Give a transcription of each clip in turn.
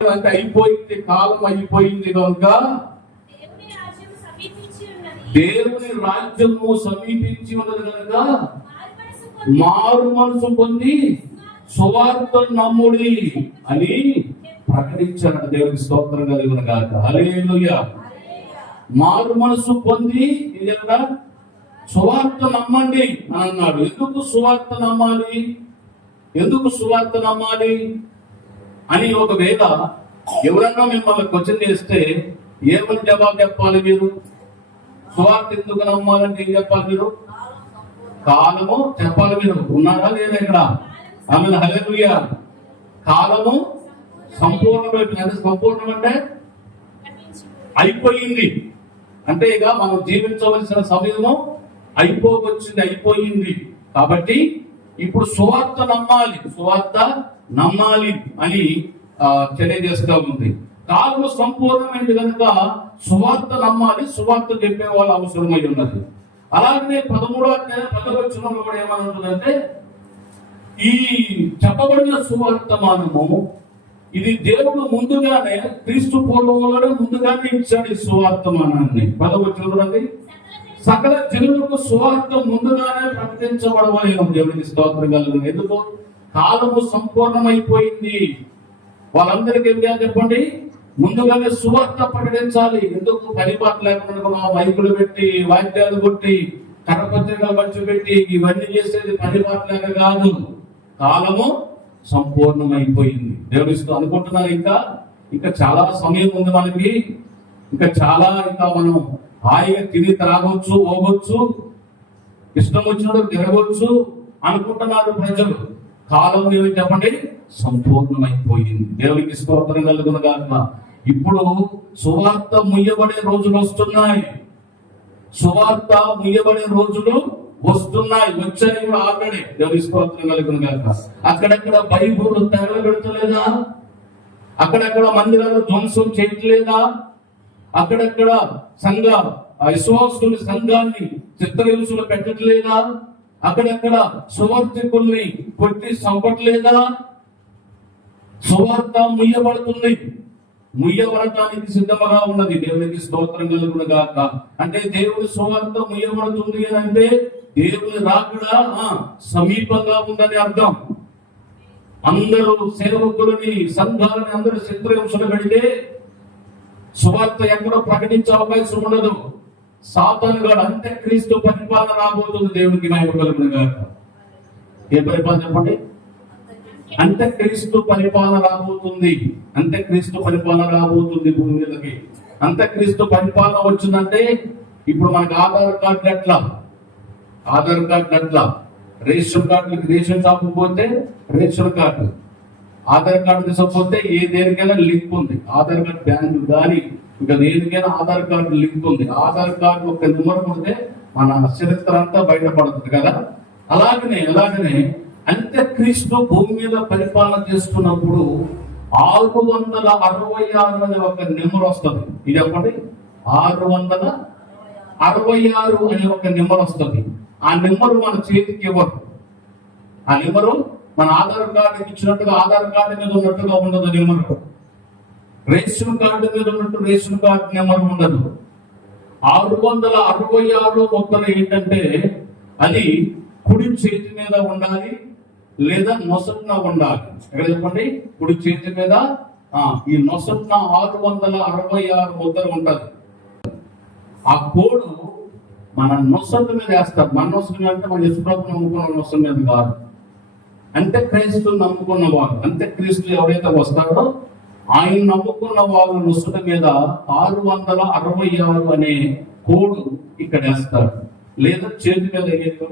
అంటే అయిపోయింది, కాలం అయిపోయింది కనుక దేవుని రాజ్యము సమీపించి ఉన్నది కనుక మారు మనసు పొంది సువార్త నమ్ముడి అని ప్రకటించాడు. దేవునికి స్తోత్రం కలుగును గాక. హల్లెలూయా. మారు మనసు పొంది సువార్త నమ్మండి అని అన్నాడు. ఎందుకు సువార్త నమ్మాలి? ఎందుకు సువార్త నమ్మాలి అని ఒకవేళ ఎవరన్నా మిమ్మల్ని క్వశ్చన్ చేస్తే ఏమని జవాబు చెప్పాలి? మీరు సువార్త ఎందుకు నమ్మాలంటే ఏం చెప్పాలి? మీరు కాలము చెప్పాలి. మీరు ఉన్నారా లేదా ఇక్కడ? ఆమె హల్లెలూయా. కాలము సంపూర్ణమైపోయింది. సంపూర్ణం అంటే అయిపోయింది. అంటే ఇక మనం జీవించవలసిన సమయము అయిపోయింది. కాబట్టి ఇప్పుడు సువార్త నమ్మాలి అని తెలియజేస్తూ ఉంది. కాలము సంపూర్ణమైంది కనుక సువార్త నమ్మాలి, సువార్త చెప్పే వాళ్ళు అవసరమై ఉన్నది. అలాగనే 13వ అధ్యాయం 10వ వచనంలో కూడా ఏమనుంటుందంటే, ఈ చెప్పబడిన సువార్తమానము ఇది దేవుడు ముందుగానే క్రీస్తు పూర్వంలోనే ముందుగానే ఇచ్చాడు. ఈ సువార్తమానాన్ని 10వ వచనంలో సకల జనులకు సువార్త ముందుగానే ప్రకటించబడవాలి. దేవునికి స్తోత్రం కలుగును. ఎందుకు? కాలము సంపూర్ణమైపోయింది. వాళ్ళందరికీ ఏం చెప్పండి? ముందుగానే సువార్త ప్రకటించాలి. ఎందుకు? పరిపాటు లేకుండా మైకులు పెట్టి, వాయిద్యాలు కొట్టి, కరపత్రికలు పంచి పెట్టి ఇవన్నీ చేసేది పరిపాటు లేక కాదు. కాలము సంపూర్ణమైపోయింది. దేవుడిస్తూ అనుకుంటున్నారు. ఇంకా చాలా సమయం ఉంది మనకి. ఇంకా మనం హాయిగా తిని త్రాగొచ్చు, పోగొచ్చు, ఇష్టం వచ్చినట్టు తిరగవచ్చు అనుకుంటున్నారు ప్రజలు. కాలం ఏమి చెప్పండి? సంపూర్ణమైపోయింది. దేవునికి స్తోత్రం కలుగును గాక. ఇప్పుడు సువార్త ముయ్యబడే రోజులు వస్తున్నాయి. వచ్చాయి కూడా ఆల్రెడీ. దేవునికి స్తోత్రం కలుగును గాక. అక్కడక్కడ బైబుల్ తెరలు పెడతలేదా? అక్కడక్కడ మందిరాలు ధ్వంసం చేయట్లేదా? అక్కడక్కడ విశ్వాసుల సంఘాన్ని చిత్రహింసలు పెట్టట్లేదా? అక్కడక్కడ సువార్తికుల్ని కొట్టి చంపట్లేదా? సువార్త ముయ్యబడటానికి సిద్ధముగా ఉన్నది. దేవునికి స్తోత్రం కలుగును గాక. అంటే దేవుడి సువార్త ముయ్యబడుతుంది అని అంటే దేవుని రాకడ సమీపంగా ఉందని అర్థం. అందరూ సేవకులని, సంఘాలని అందరూ చిత్రహింసలు పెడితే సువార్త ఎక్కడో ప్రకటించే అవకాశం ఉండదు. సాతాను గాడు అంత్యక్రీస్తు పరిపాలన రాబోతుంది. దేవునికి మహిమ కలుగును గాక. ఏ పరిపాలన చెప్పండి? అంత్యక్రీస్తు పరిపాలన రాబోతుంది. భూమి మీదకి అంత్యక్రీస్తు పరిపాలన వచ్చిందంటే ఇప్పుడు మనకు ఆధార్ కార్డు ఎట్లా, రేషన్ కార్డు, రేషన్ షాప్ పోతే రేషన్ కార్డు, ఆధార్ కార్డు తీసుకపోతే ఏ దేనికైనా లింక్ ఉంది. ఆధార్ కార్డు బ్యాంకు కానీ ఇంకా దేనికైనా ఆధార్ కార్డు లింక్ ఉంది. ఆధార్ కార్డు ఒక నెంబర్ కొడితే మన చరిత్ర అంతా బయటపడుతుంది కదా. అలాగనే అంత్యక్రీస్తు భూమి మీద పరిపాలన చేస్తున్నప్పుడు 666 అనే ఒక నెంబర్ వస్తుంది. ఇది చెప్పండి, 666 అనే ఒక నెంబర్ వస్తుంది. ఆ నెంబరు మన చేతికి ఇవ్వరు. ఆ నెంబరు మన ఆధార్ కార్డు ఇచ్చినట్టుగా ఆధార్ కార్డు మీద ఉన్నట్టుగా ఉండదు నెంబరు. రేషన్ కార్డు మీద ఉన్నట్టు రేషన్ కార్డు నెంబర్ ఉండదు. 666 మొత్తం ఏంటంటే అది కుడి చేతి మీద ఉండాలి లేదా నొసట్న ఉండాలి. ఎక్కడ చెప్పండి? కుడి చేతి మీద ఈ నొసట్న 666 ముద్ర ఉంటది. ఆ కోడు మన నొసట్టు మీద వేస్తారు. మన నొసట్టు మీద అంటే మన యశ్వ్రభు నమ్ముకున్న నొసట్టు మీద కాదు. అంత్యక్రీస్తు నమ్ముకున్న వాళ్ళు, అంత్యక్రీస్తు ఎవరైతే వస్తారో ఆయన నమ్ముకున్న వాళ్ళ నొసట్టు మీద 666 అనే కోడు ఇక్కడ వేస్తారు. లేదా చేతి మీద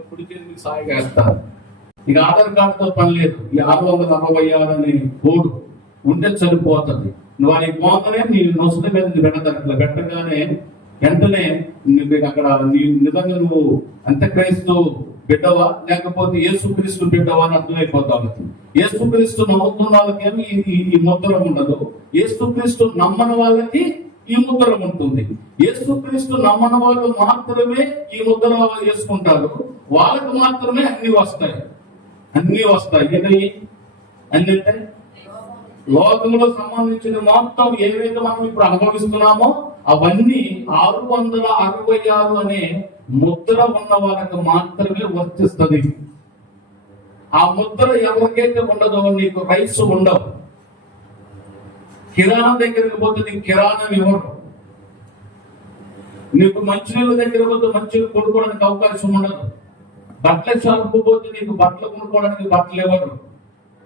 కుడి చేతి మీద సాయిగా వేస్తారు. ఇక ఆధార్ కార్డుతో పని లేదు. ఈ 666 అనే కోడ్ ఉంటే సరిపోతుంది. నువ్వు అది పోగానే నీ నొసటి మీద పెట్టదట్లా పెట్టగానే వెంటనే అక్కడ నిజంగా నువ్వు అంత్యక్రీస్తు బిడ్డవా లేకపోతే యేసుక్రీస్తు బిడ్డవా అని అర్థమైపోతావు. యేసుక్రీస్తు నమ్ముతున్న వాళ్ళకేమో ఈ ముద్ర ఉండదు. యేసుక్రీస్తు నమ్మని వాళ్ళకి ఈ ముద్ర ఉంటుంది. యేసుక్రీస్తు నమ్మని వాళ్ళు మాత్రమే ఈ ముద్ర వేసుకుంటారు. వాళ్ళకు మాత్రమే అన్ని వస్తాయి. ఏంటంటే లోకంలో సంబంధించిన మొత్తం ఏవైతే మనం ఇప్పుడు అనుభవిస్తున్నామో అవన్నీ 666 అనే ముద్ర ఉన్న వాళ్ళకి మాత్రమే వర్తిస్తుంది. ఆ ముద్ర ఎవరికైతే ఉండదో నీకు రైట్స్ ఉండవు. కిరాణా దగ్గరికి పోతే నీకు కిరాణం ఇవ్వరు. నీకు మంచినీళ్ళ దగ్గర పోతే మంచినీళ్ళు కొనుక్కోవడానికి అవకాశం ఉండదు. బట్టల షాపుకు పోతే నీకు బట్టలు కొనుక్కోవడానికి బట్టలు ఇవ్వరు.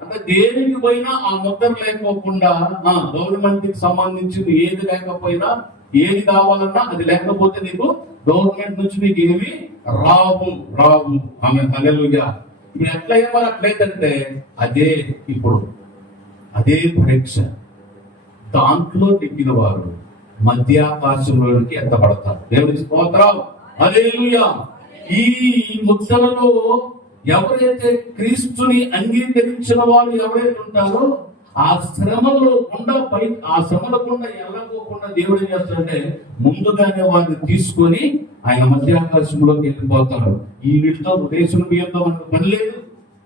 అంటే దేనికి పోయినా ఆ ముద్ర లేకోకుండా గవర్నమెంట్ కి సంబంధించి ఏది లేకపోయినా, ఏది కావాలన్నా అది లేకపోతే నీకు గవర్నమెంట్ నుంచి నీకు ఏమి రావు. ఆమె హల్లెలూయా. ఇప్పుడు ఎట్లయినా మరి అట్లయితే అదే పరీక్ష. దాంట్లో నెగ్గిన వారు మధ్యాకాశంలోనికి ఎత్తబడతారు. దేవునికి స్తోత్రం. హల్లెలూయా. ఈ ముద్రలలో ఎవరైతే క్రీస్తుని అంగీకరించిన వారు ఎవరైతే ఉంటారో ఆ శ్రమలో గుండా వెళ్ళకోకుండా దేవుడు ఏం చేస్తాడంటే ముందుగానే వారిని తీసుకొని ఆయన మధ్యాకాశంలోకి వెళ్ళిపోతారు. ఈ వీటితో రేషన్ బియ్యంతో మనకు పని లేదు,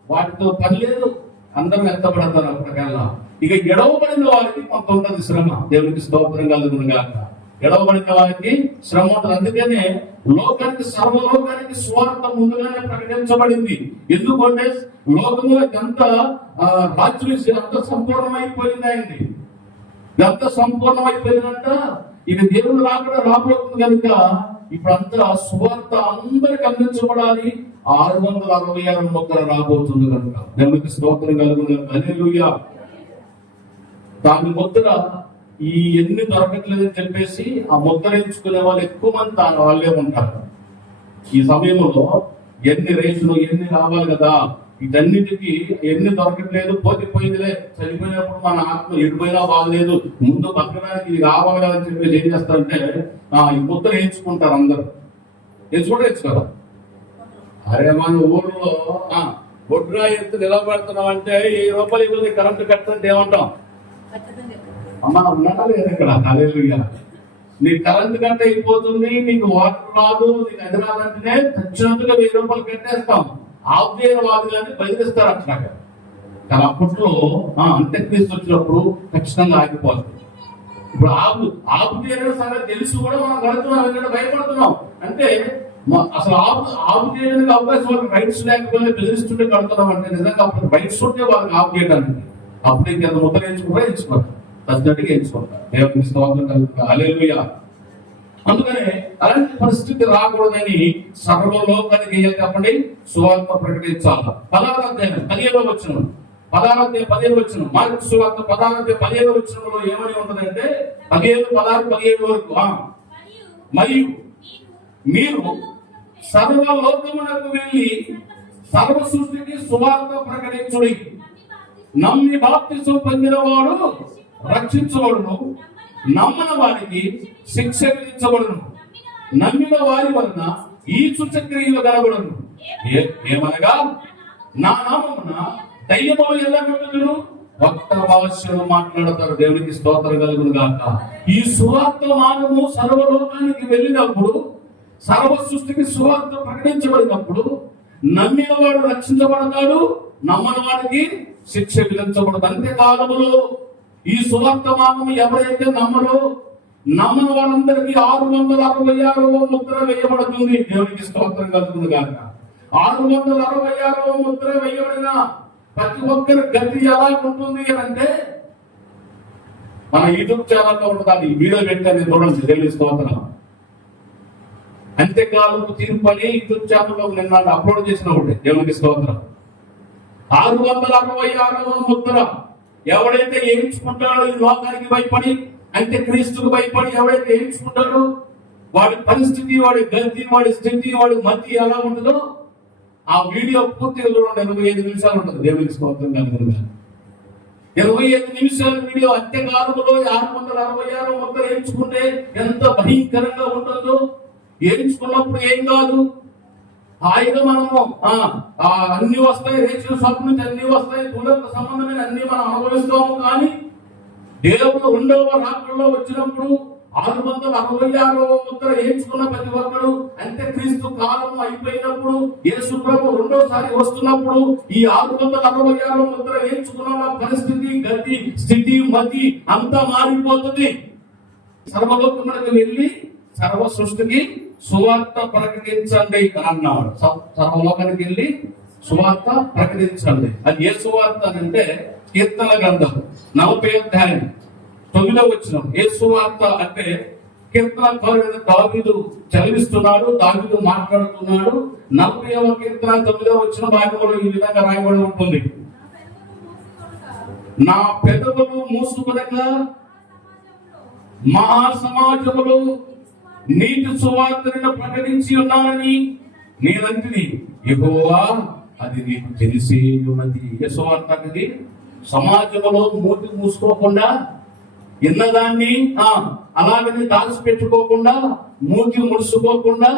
వాటితో పని లేదు, అందరూ ఎత్తబడతారు. అప్పటికల్లా ఇక ఎడవబడిన వారికి కొంత ఉంటుంది శ్రమ. దేవునికి స్తోత్రం కలుగును గాక. ఎడవబడిన వారికి శ్రమ ఉంటుంది. అందుకనే సర్వలోకానికి స్వార్థ ముందుగానే ప్రకటించబడింది. ఎందుకంటే లోకంలో ఎంత రాజ్యం అంత సంపూర్ణమైపోయిందండి. ఎంత సంపూర్ణమైపోయిందంట ఇక దేవుడు రాబోతుంది కనుక ఇప్పుడంతా సువార్త అందరికి అందించబడాలి. 666 ముద్ర రాబోతుంది కనుక దేవునికి స్తోత్రం కలుగును. హల్లెలూయా. దాని ముద్ర ఎన్ని దొరకట్లేదని చెప్పేసి ఆ ముద్ర ఎంచుకునే వాళ్ళు ఎక్కువ మంది వాళ్ళే ఉంటారు. ఈ సమయంలో ఎన్ని రేసులు ఎన్ని రావాలి కదా, వీటన్నిటికీ ఎన్ని దొరకట్లేదు, పోయిందిలే, చనిపోయినప్పుడు మన ఆత్మ ఎడిపోయినా బాగలేదు, ముందు బతకడానికి ఇది కావాలి కదా అని చెప్పేసి ఏం చేస్తారంటే ఈ ముద్ర ఎంచుకుంటారు. అందరూ ఎంచుకోరా. అరే మన ఊర్లో బొడ్రా ఎత్తు నిలబెడుతున్నాం అంటే 1000 రూపాయలు ఇవ్వదు కరెంటు కట్టంటే ఏమంటాం? అమ్మా ఉన్నాడా లేదు ఇక్కడ? హల్లెలూయా. నీ కరెంట్ కట్ట అయిపోతుంది, నీకు వాటర్ రాదు, నీకు అది రాదంటేనే ఖచ్చితంగా 1000 రూపాయలు కట్టేస్తాం. ఆబ్జేయవాదులని బయలుస్తారు అట్లా. కానీ అప్పట్లో అంత్యక్రీస్తు వచ్చినప్పుడు ఖచ్చితంగా ఆగిపోతుంది. ఇప్పుడు ఆపు చేయడం సంగతి తెలుసు కూడా మనం కడుతున్నాం, ఎందుకంటే భయపడుతున్నాం. అంటే అసలు ఆపు చేయడానికి అవకాశం వాళ్ళకి రైట్స్ లేకపోతే బెదిరిస్తుంటే కడుతున్నాం అంటే నిజంగా అప్పుడు రైట్స్ ఉంటే వాళ్ళకి ఆపు చేయడానికి అప్పుడు ఇంకెంత ముద్ర ఎంచుకోరు, తగ్గట్టుగా ఎంచుకుంటారు. దేవునికి స్తోత్రం కలుగుతుంది. హల్లెలూయా. అందుకనే అలాంటి పరిస్థితి రాకూడదని సర్వలోకానికి చెప్పండి సువార్త ప్రకటించాలి. 16వ అధ్యాయం 15వ వచనం, 15వ వచనం, మార్కు సువార్త 15వ వచనంలో ఏమని ఉంటుందంటే 15, 16, 17 వరకు, మరియు మీరు సర్వలోకమునకు వెళ్ళి సర్వ సృష్టికి సువార్త ప్రకటించుడి. నమ్మి బాప్తిసం పొందిన వాడు రక్షించబడును, నమ్మని వారికి శిక్ష విధించబడును. నమ్మిన వారి వలన ఈ సూచక్రియలు కనబడును. ఏమనగా నా నామమున దయ్యములు ఎల్లగొట్టుదురు, కొత్త భాషలు మాట్లాడతారు. దేవునికి స్తోత్రం కలుగును గాక. ఈ సువార్త మానము సర్వలోకానికి వెళ్ళినప్పుడు, సర్వ సృష్టికి సువార్త ప్రకటించబడినప్పుడు నమ్మిన వాడు రక్షించబడతాడు, నమ్మని వాడికి శిక్ష విధించబడదు. అంత్యకాలములో ఈ సువార్తమానము ఎవరైతే నమ్మని వారందరికీ 666వ ముద్ర వేయబడుతుంది. దేవునికి స్తోత్రం కలుగును గాక. 666వ ముద్ర వేయబడిన ప్రతి ఒక్కరి గతి ఎలా ఉంటుంది అని అంటే మన యూట్యూబ్ ఛానల్లో ఉంటుంది. ఈ వీడియో పెట్టాను చూడండి. దేవునికి స్తోత్రం. అంత్యకాలపు తీర్పు అని యూట్యూబ్ ఛానల్లో నిన్న అప్లోడ్ చేసిన ఒకటి. దేవునికి స్తోత్రం. 666వ ముద్ర ఎవడైతే ఏయించుకుంటాడో ఈ లోకానికి భయపడి, అంటే క్రీస్తుకు భయపడి ఎవడైతే ఏయించుకుంటాడో వాడి పరిస్థితి, వాడి గతి, వాడి స్థితి, వాడి మతి ఎలా ఉంటుందో ఆ వీడియో పూర్తిగా చూడండి. 25 నిమిషాలు ఉంటుంది. దేవునికి స్తోత్రం కలుగును. 25 నిమిషాల వీడియో. అంత్యకాలంలో 666 ముద్ర ఏయించుకుంటే ఎంత భయంకరంగా ఉంటుందో. ఏయించుకున్నప్పుడు ఏం కాదు, హాయిగా మనము అన్ని వస్తాయి, రేషన్ షాప్ నుంచి అన్ని వస్తాయి, దూరంతో సంబంధమైన అన్ని మనం అనుభవిస్తాము. కానీ దేవుడు 2వ రాకడలో వచ్చినప్పుడు 666వ ముద్ర వేయించుకున్న ప్రతి ఒక్కరు అంత్యక్రీస్తు కాలం అయిపోయినప్పుడు యేసు ప్రభు రెండోసారి వస్తున్నప్పుడు ఈ 666వ ముద్ర వేయించుకున్న పరిస్థితి, గతి, స్థితి, మతి అంతా మారిపోతుంది. సర్వలోకములకు వెళ్ళి సర్వ సృష్టికి సువార్త ప్రకటించండి అన్నాడు. సర్వలోకానికి వెళ్ళి సువార్త ప్రకటించండి. అది ఏ సువార్త అంటే కీర్తన గ్రంథం 40వ అధ్యాయం 9వ వచనం. ఏ సువార్త అంటే కీర్తనకారుడైన దావీదు చదివిస్తున్నాడు, దావీదు మాట్లాడుతున్నాడు. 40వ కీర్తన 9వ వచనం భాగంలో ఈ విధంగా రాయబడి ఉంటుంది. నా పెదవులు మూసుకొనగా మహాసమాజములో నీతి సువార్తను ప్రకటించి ఉన్నానని నేనంటిని. యెహోవా, అది నీకు తెలిసి ఉన్నది. ఏ సువార్త అనేది? సమాజంలో మూతి మూసుకోకుండా ఎన్నదాన్ని అలాగని దాచిపెట్టుకోకుండా, మూతి ముడుచుకోకుండా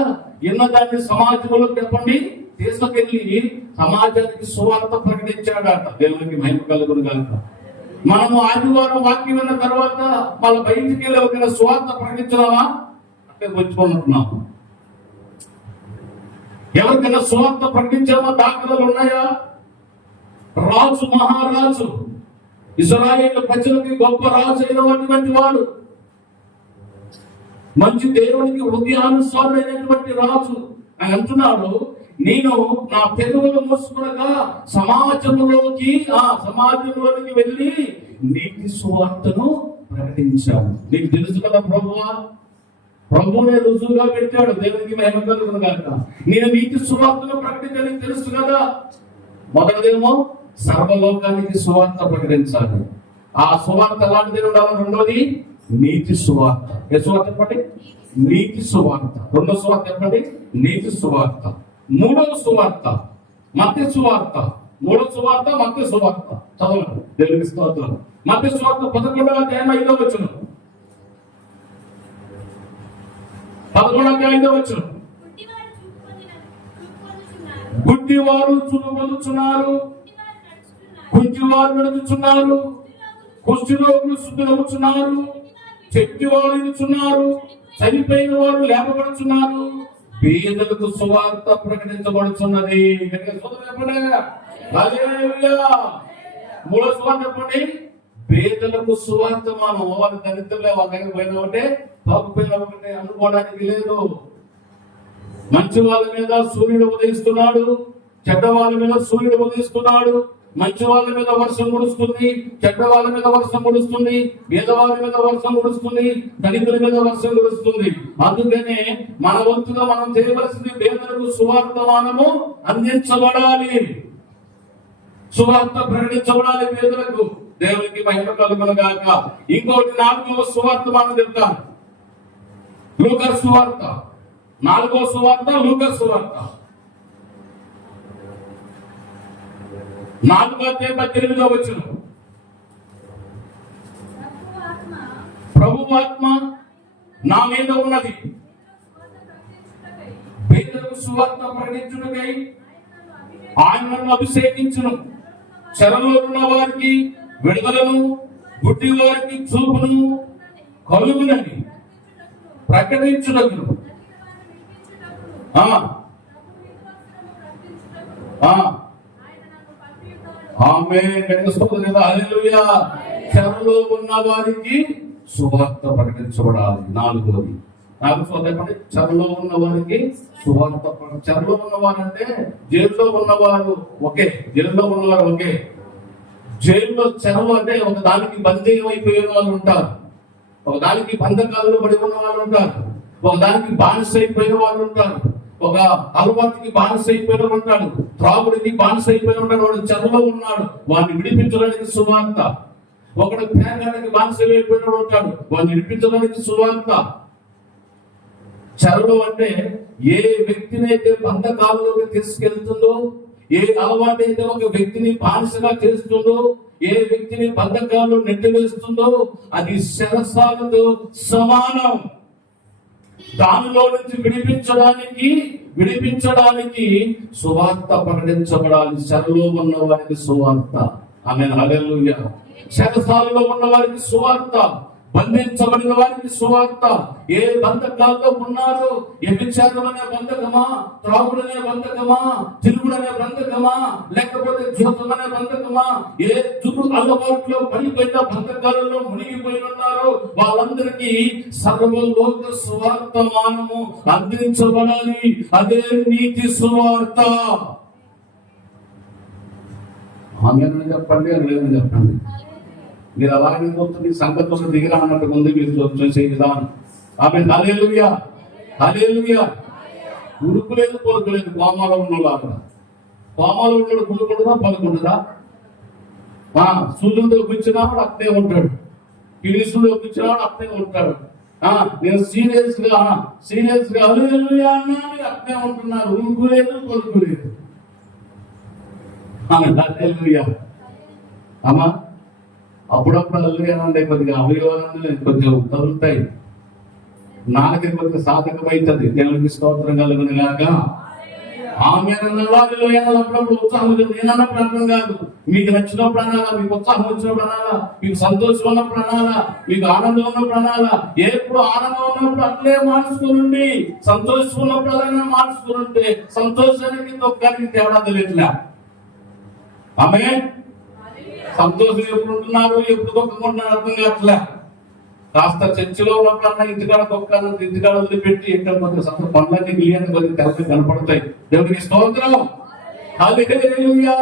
ఎన్నదాన్ని సమాజంలో చెప్పండి తీసుకెళ్ళి సమాజానికి సువార్త ప్రకటించాడట. దేవునికి మహిమ కలుగును గాక. మనము ఆదివారం వాక్యం విన్న తర్వాత మళ్ళీ బయటికి వెళ్ళి ఒక సువార్త ప్రకటించడామా అంటే వచ్చుకుంటున్నాము. ఎవరికైనా సువార్త ప్రకటించామా? దాఖలాలు ఉన్నాయా? రాజు, మహారాజు, ఇశ్రాయేలు ప్రజలకి గొప్ప రాజు అయినటువంటి వాడు, మంచి దేవునికి హృదయానుసారుడైనటువంటి రాజు అని అంటున్నాడు. నేను నా పెదవులు మూసుకునగా సమాజంలోకి వెళ్ళి నీతి సువార్తను ప్రకటించాను. నీకు తెలుసు కదా ప్రభువా, ప్రభువునే రుజువుగా పెట్టాడు. దేవునికి మహిమ కలుగును గాక. నేను నీతి సువార్తను ప్రకటించాలని తెలుసు కదా. మొదటిదేమో సర్వలోకానికి సువార్త ప్రకటించాలి. ఆ సువార్త ఎలాంటిది ఉండాలి? రెండోది నీతి సువార్త. ఏ సువార్త చెప్పండి? నీతి సువార్త. రెండో సువార్త చెప్పండి? నీతి సువార్త. మూడవ సువార్త మత్తయి సువార్త. మూడవ సువార్త మత్తయి సువార్త. చదవండి. దేవునికి స్తోత్రం. మత్తయి సువార్త 11వ అధ్యాయం 5వ వచనం. 11వ అధ్యాయం 5వ వచనం. గుడ్డివారు చూపు పొందుచున్నారు, కుంటివారు నడుచుచున్నారు, కుష్ఠరోగులు శుద్ధులవుచున్నారు, చెట్టివారు నిలుచున్నారు, చనిపోయిన వారు లేపబడుచున్నారు, పేదలకు సువార్త ప్రకటించబడుచున్నది. మూడో సువార్త చెప్పండి. పేదలకు సువార్త. మనం వారి దళితులే వాళ్ళ దగ్గర పోయిన ఒకటే, తప్పుపోయిన ఒకటే అనుకోవడానికి లేదు. మంచి వాళ్ళ మీద సూర్యుడు ఉదయిస్తున్నాడు, చెడ్డ వాళ్ళ మీద సూర్యుడు ఉదయిస్తున్నాడు. మంచి వాళ్ళ మీద వర్షం కురుస్తుంది, చెడ్డ వాళ్ళ మీద వర్షం కురుస్తుంది, పేదవాళ్ళ మీద వర్షం కురుస్తుంది, దళితుల మీద వర్షం కురుస్తుంది. అందుకనే మన వంతుగా మనం చేయవలసింది పేదలకు సువార్త మనము అందించబడాలి, సువార్త ప్రకటించబడాలి పేదలకు. దేవునికి మహిమ కలుగును గాక. ఇంకోటి 4వ సువార్త మనం చెప్తాం. లూకా సువార్త. 4వ సువార్త లూకా సువార్త 4వ అధ్యాయం 18వ వచనం. ప్రభువు ఆత్మ నా మీద ఉన్నది, పేదలకు సువార్త ప్రకటించుటకై ఆయన నన్ను అభిషేకించును, చెరలో ఉన్న వారికి విడుదలను, గుడ్డి వారికి చూపును కలుగునని ప్రకటించుటకు. చెరలో ఉన్న వారికి సువార్త ప్రకటించబడాలి. 4వది. 4వ చెరలో ఉన్న వారికి సువార్త. చెరలో ఉన్నవారంటే జైల్లో ఉన్నవారు ఒకే, జైల్లో ఉన్నవారు ఒకే. జైల్లో చెరలు అంటే ఒక దానికి బందీయం అయిపోయిన వాళ్ళు ఉంటారు, ఒక దానికి బంధకాలలో పడి ఉన్న వాళ్ళు ఉంటారు, ఒక దానికి బానిస అయిపోయిన వాళ్ళు ఉంటారు, ఒక అలవాటుకి బానిస అయిపోయిన ఉంటాడు, త్రాగుడికి బానిస అయిపోయిన ఉంటాడు. వాడు చెరలో ఉన్నాడు, వాడిని విడిపించడానికి సువార్త. ఒకడు పేదడానికి బానిస అయిపోయిన ఉంటాడు, వాడిని విడిపించడానికి సువార్త. చెరలు అంటే ఏ వ్యక్తినైతే బంధకాలలోకి తీసుకెళ్తుందో, ఏ అలవాటు అయితే ఒక వ్యక్తిని బానిసగా చేస్తుందో, ఏ వ్యక్తిని బంధకాల్లో నెట్టివేస్తుందో అది శరసాలతో సమానం. దానిలో నుంచి విడిపించడానికి సువార్త ప్రకటించబడాలి. చెరలో ఉన్న వారికి సువార్త. ఆమేన్, హల్లెలూయా. శరసాలలో ఉన్న వారికి సువార్త, బంధించబడిన వారికి సువార్త. ఏ బంధకాల్లో ఉన్నారో, వ్యభిచారం అనే బంధకమా, త్రాగుడనే బంధకమా, తిరుగుడనే బంధకమా, లేకపోతే జూదం అనే బంధకమా, ఏ దురు అలవాట్లో పడిపోయిన బంధకాలలో మునిగిపోయి ఉన్నారో వాళ్ళందరికీ సర్వలోక సువార్తమానము అందించబడాలి. అదే నీతి సువార్త. ఆమెను చెప్పండి, లేదని చెప్పండి. మీరు అలాగే పోతుంది సంగతులు దిగిరా అన్నట్టు ముందు మీరు చూసే విధానం. ఆమె హల్లెలూయా, హల్లెలూయా. ఉరుకులేదు పొరుకులేదు. కోమాలో ఉన్నాడు, అక్కడ కోమాలో ఉన్నాడు. గురుకుంటుందా పలుకుంటుందా? సూర్యుడితో కూర్చున్నాడు అట్నే ఉంటాడు, పిలుసులో కూర్చున్నాడు అట్నే ఉంటాడు. నేను సీరియస్ గా హల్లెలూయా అన్నాను, అట్నే ఉంటున్నారు. ఉరుకులేదు పొరుకులేదు. ఆమె హల్లెలూయా. అమ్మా అప్పుడప్పుడు హల్లెలూయా అంటే కొద్దిగా అవయవాలన్నీ కొంచెం కదులుతాయి. నాలుగు కొద్దిగా సాధకమైతుంది. దేవునికి స్తోత్రం కలుగును గాక. ఆమె అప్పుడప్పుడు ఉత్సాహం వచ్చింది. నేనన్నప్పుడు అర్థం కాదు. మీకు నచ్చినప్పుడు అనాలా, మీకు ఉత్సాహం వచ్చినప్పుడు అనాలా, మీకు సంతోషం ఉన్నప్పుడు అనాలా, మీకు ఆనందం ఉన్నప్పుడు అనాలా. ఎప్పుడు ఆనందం ఉన్నప్పుడు అట్లే మార్చుకుని, సంతోషం ఉన్నప్పుడు అలానే మార్చుకుని, సంతోషానికి దుఃఖానికి తేడా తెలియట్లే. ఆమె సంతోషం ఎప్పుడు ఉంటున్నారు, ఎప్పుడు దుఃఖంటున్నారు అర్థం కావట్లే. కాస్త చర్చిలో ఉన్నప్పుడన్నా ఇంటికాడ దుఃఖాన్ని ఇంటికాడ వదిలిపెట్టి ఎక్కడ కొంత పనులన్నీ క్లియర్ కొద్దిగా తెరపై కనపడతాయి. దేవుడికి స్తోత్రం. హల్లెలూయా,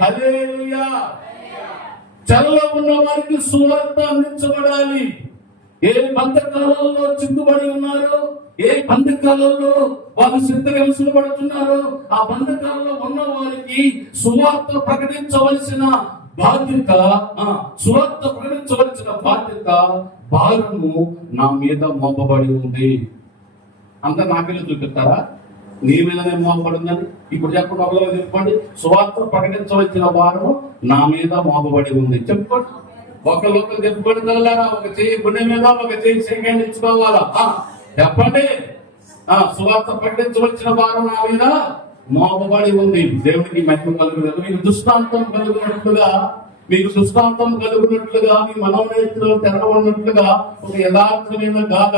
హల్లెలూయా. చెరలో ఉన్న వారికి సువార్త అందించబడాలి. ఏ బంధకాలలో చిక్కుబడి ఉన్నారో, ఏ బంధకాలలో వాళ్ళు చిత్రహింసలు పడుతున్నారో, ఆ బంధకాలలో ఉన్న వారికి సువార్త ప్రకటించవలసిన బాధ్యత, సువార్త ప్రకటించవలసిన బాధ్యత, భారము నా మీద మోపబడి ఉంది. అంతా నాకెళ్ళి చూపిస్తారా? నీ మీదనే మోపబడిందని. ఇప్పుడు చెప్పండి, ఒకవేళ చెప్పండి. సువార్త ప్రకటించవలసిన భారము నా మీద మోపబడి ఉంది. చెప్పుకోండి, ఒకరు చెప్పుకోండి. ఒక చెయ్యి గుండె మీద, ఒక చెయ్యి సెకండ్ ఇచ్చుకోవాలా? చెప్పండి. సువార్త ప్రకటించవలసిన భారం నా మీద మోపబడి ఉంది. దేవుడికి మహిమ కలుగుతుంది. మీకు దృష్టాంతం కలుగునట్లుగా, మీ మనోనేత్రులు తెరవనట్లుగా ఒక యథార్థమైన గాథ,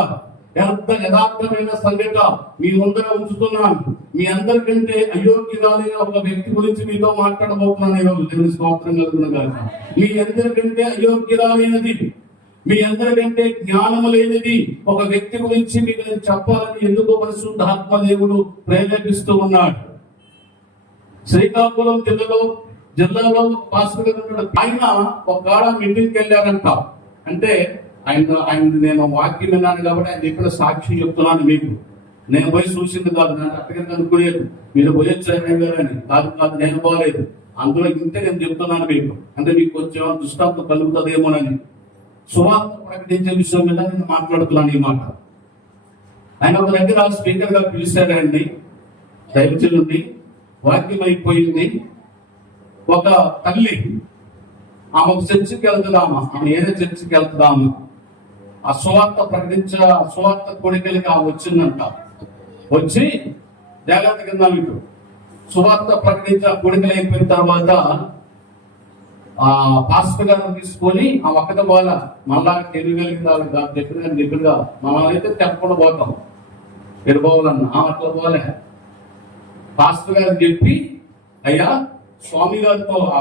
యథార్థమైన సంఘట మీ ముందర ఉంచుతున్నాను. మీ అందరికంటే అయోగ్యురాలైన ఒక వ్యక్తి గురించి మీతో మాట్లాడబోతున్నాను ఈరోజు. దేవుని స్తోత్రం కలుగును గాక. మీ అందరికంటే అయోగ్యురాలైనది, మీ అందరికంటే జ్ఞానము లేనిది ఒక వ్యక్తి గురించి మీకు నేను చెప్పాలని ఎందుకో పరిశుద్ధ ఆత్మదేవుడు ప్రేరేపిస్తూ ఉన్నాడు. శ్రీకాకుళం జిల్లాలో పాస్టర్ ఆయన ఒక కాడ మీటింగ్కి వెళ్ళారంట. అంటే ఆయన నేను వాక్యం విన్నాను కాబట్టి ఆయన చెప్పిన సాక్షి చెప్తున్నాను మీకు. నేను పోయి చూసింది కాదు, నేను అట్టగా అనుకోలేదు. మీరు పోయొచ్చారనే గారని కాదు, నేను పోలేదు. అందులో ఇంతే నేను చెప్తున్నాను మీకు. అంటే మీకు కొంచెం దృష్టాంతం కలుగుతుందేమోనని. సువార్త ప్రకటించే విషయం మీద నేను మాట్లాడుతున్నాను ఈ మాట. ఆయన ఒక దగ్గర స్పీకర్ గా పిలిచాడండి. దైవజనుడిని వాక్యం అయిపోయింది. ఒక తల్లి ఆమెకు చర్చికి వెళ్తుందామా, ఆమె ఏదో చర్చికి వెళ్తుందామా, ఆ సువార్త కోడికలకి ఆమె వచ్చిందంట. వచ్చి జాగ్రత్త కింద మీకు సువార్త ప్రకటించిన కోడికలు అయిపోయిన తర్వాత ఆ పాస్టర్ గారిని తీసుకొని ఆ ఒక్కట పోలా మళ్ళా తెలియగలుగుతారు చెప్పినగా మనం అయితే చెప్పకుండా పోతాం. ఎరుపోవాలన్నా అట్లా పోలే. పాస్టర్ గారిని చెప్పి, అయ్యా స్వామి గారితో ఆ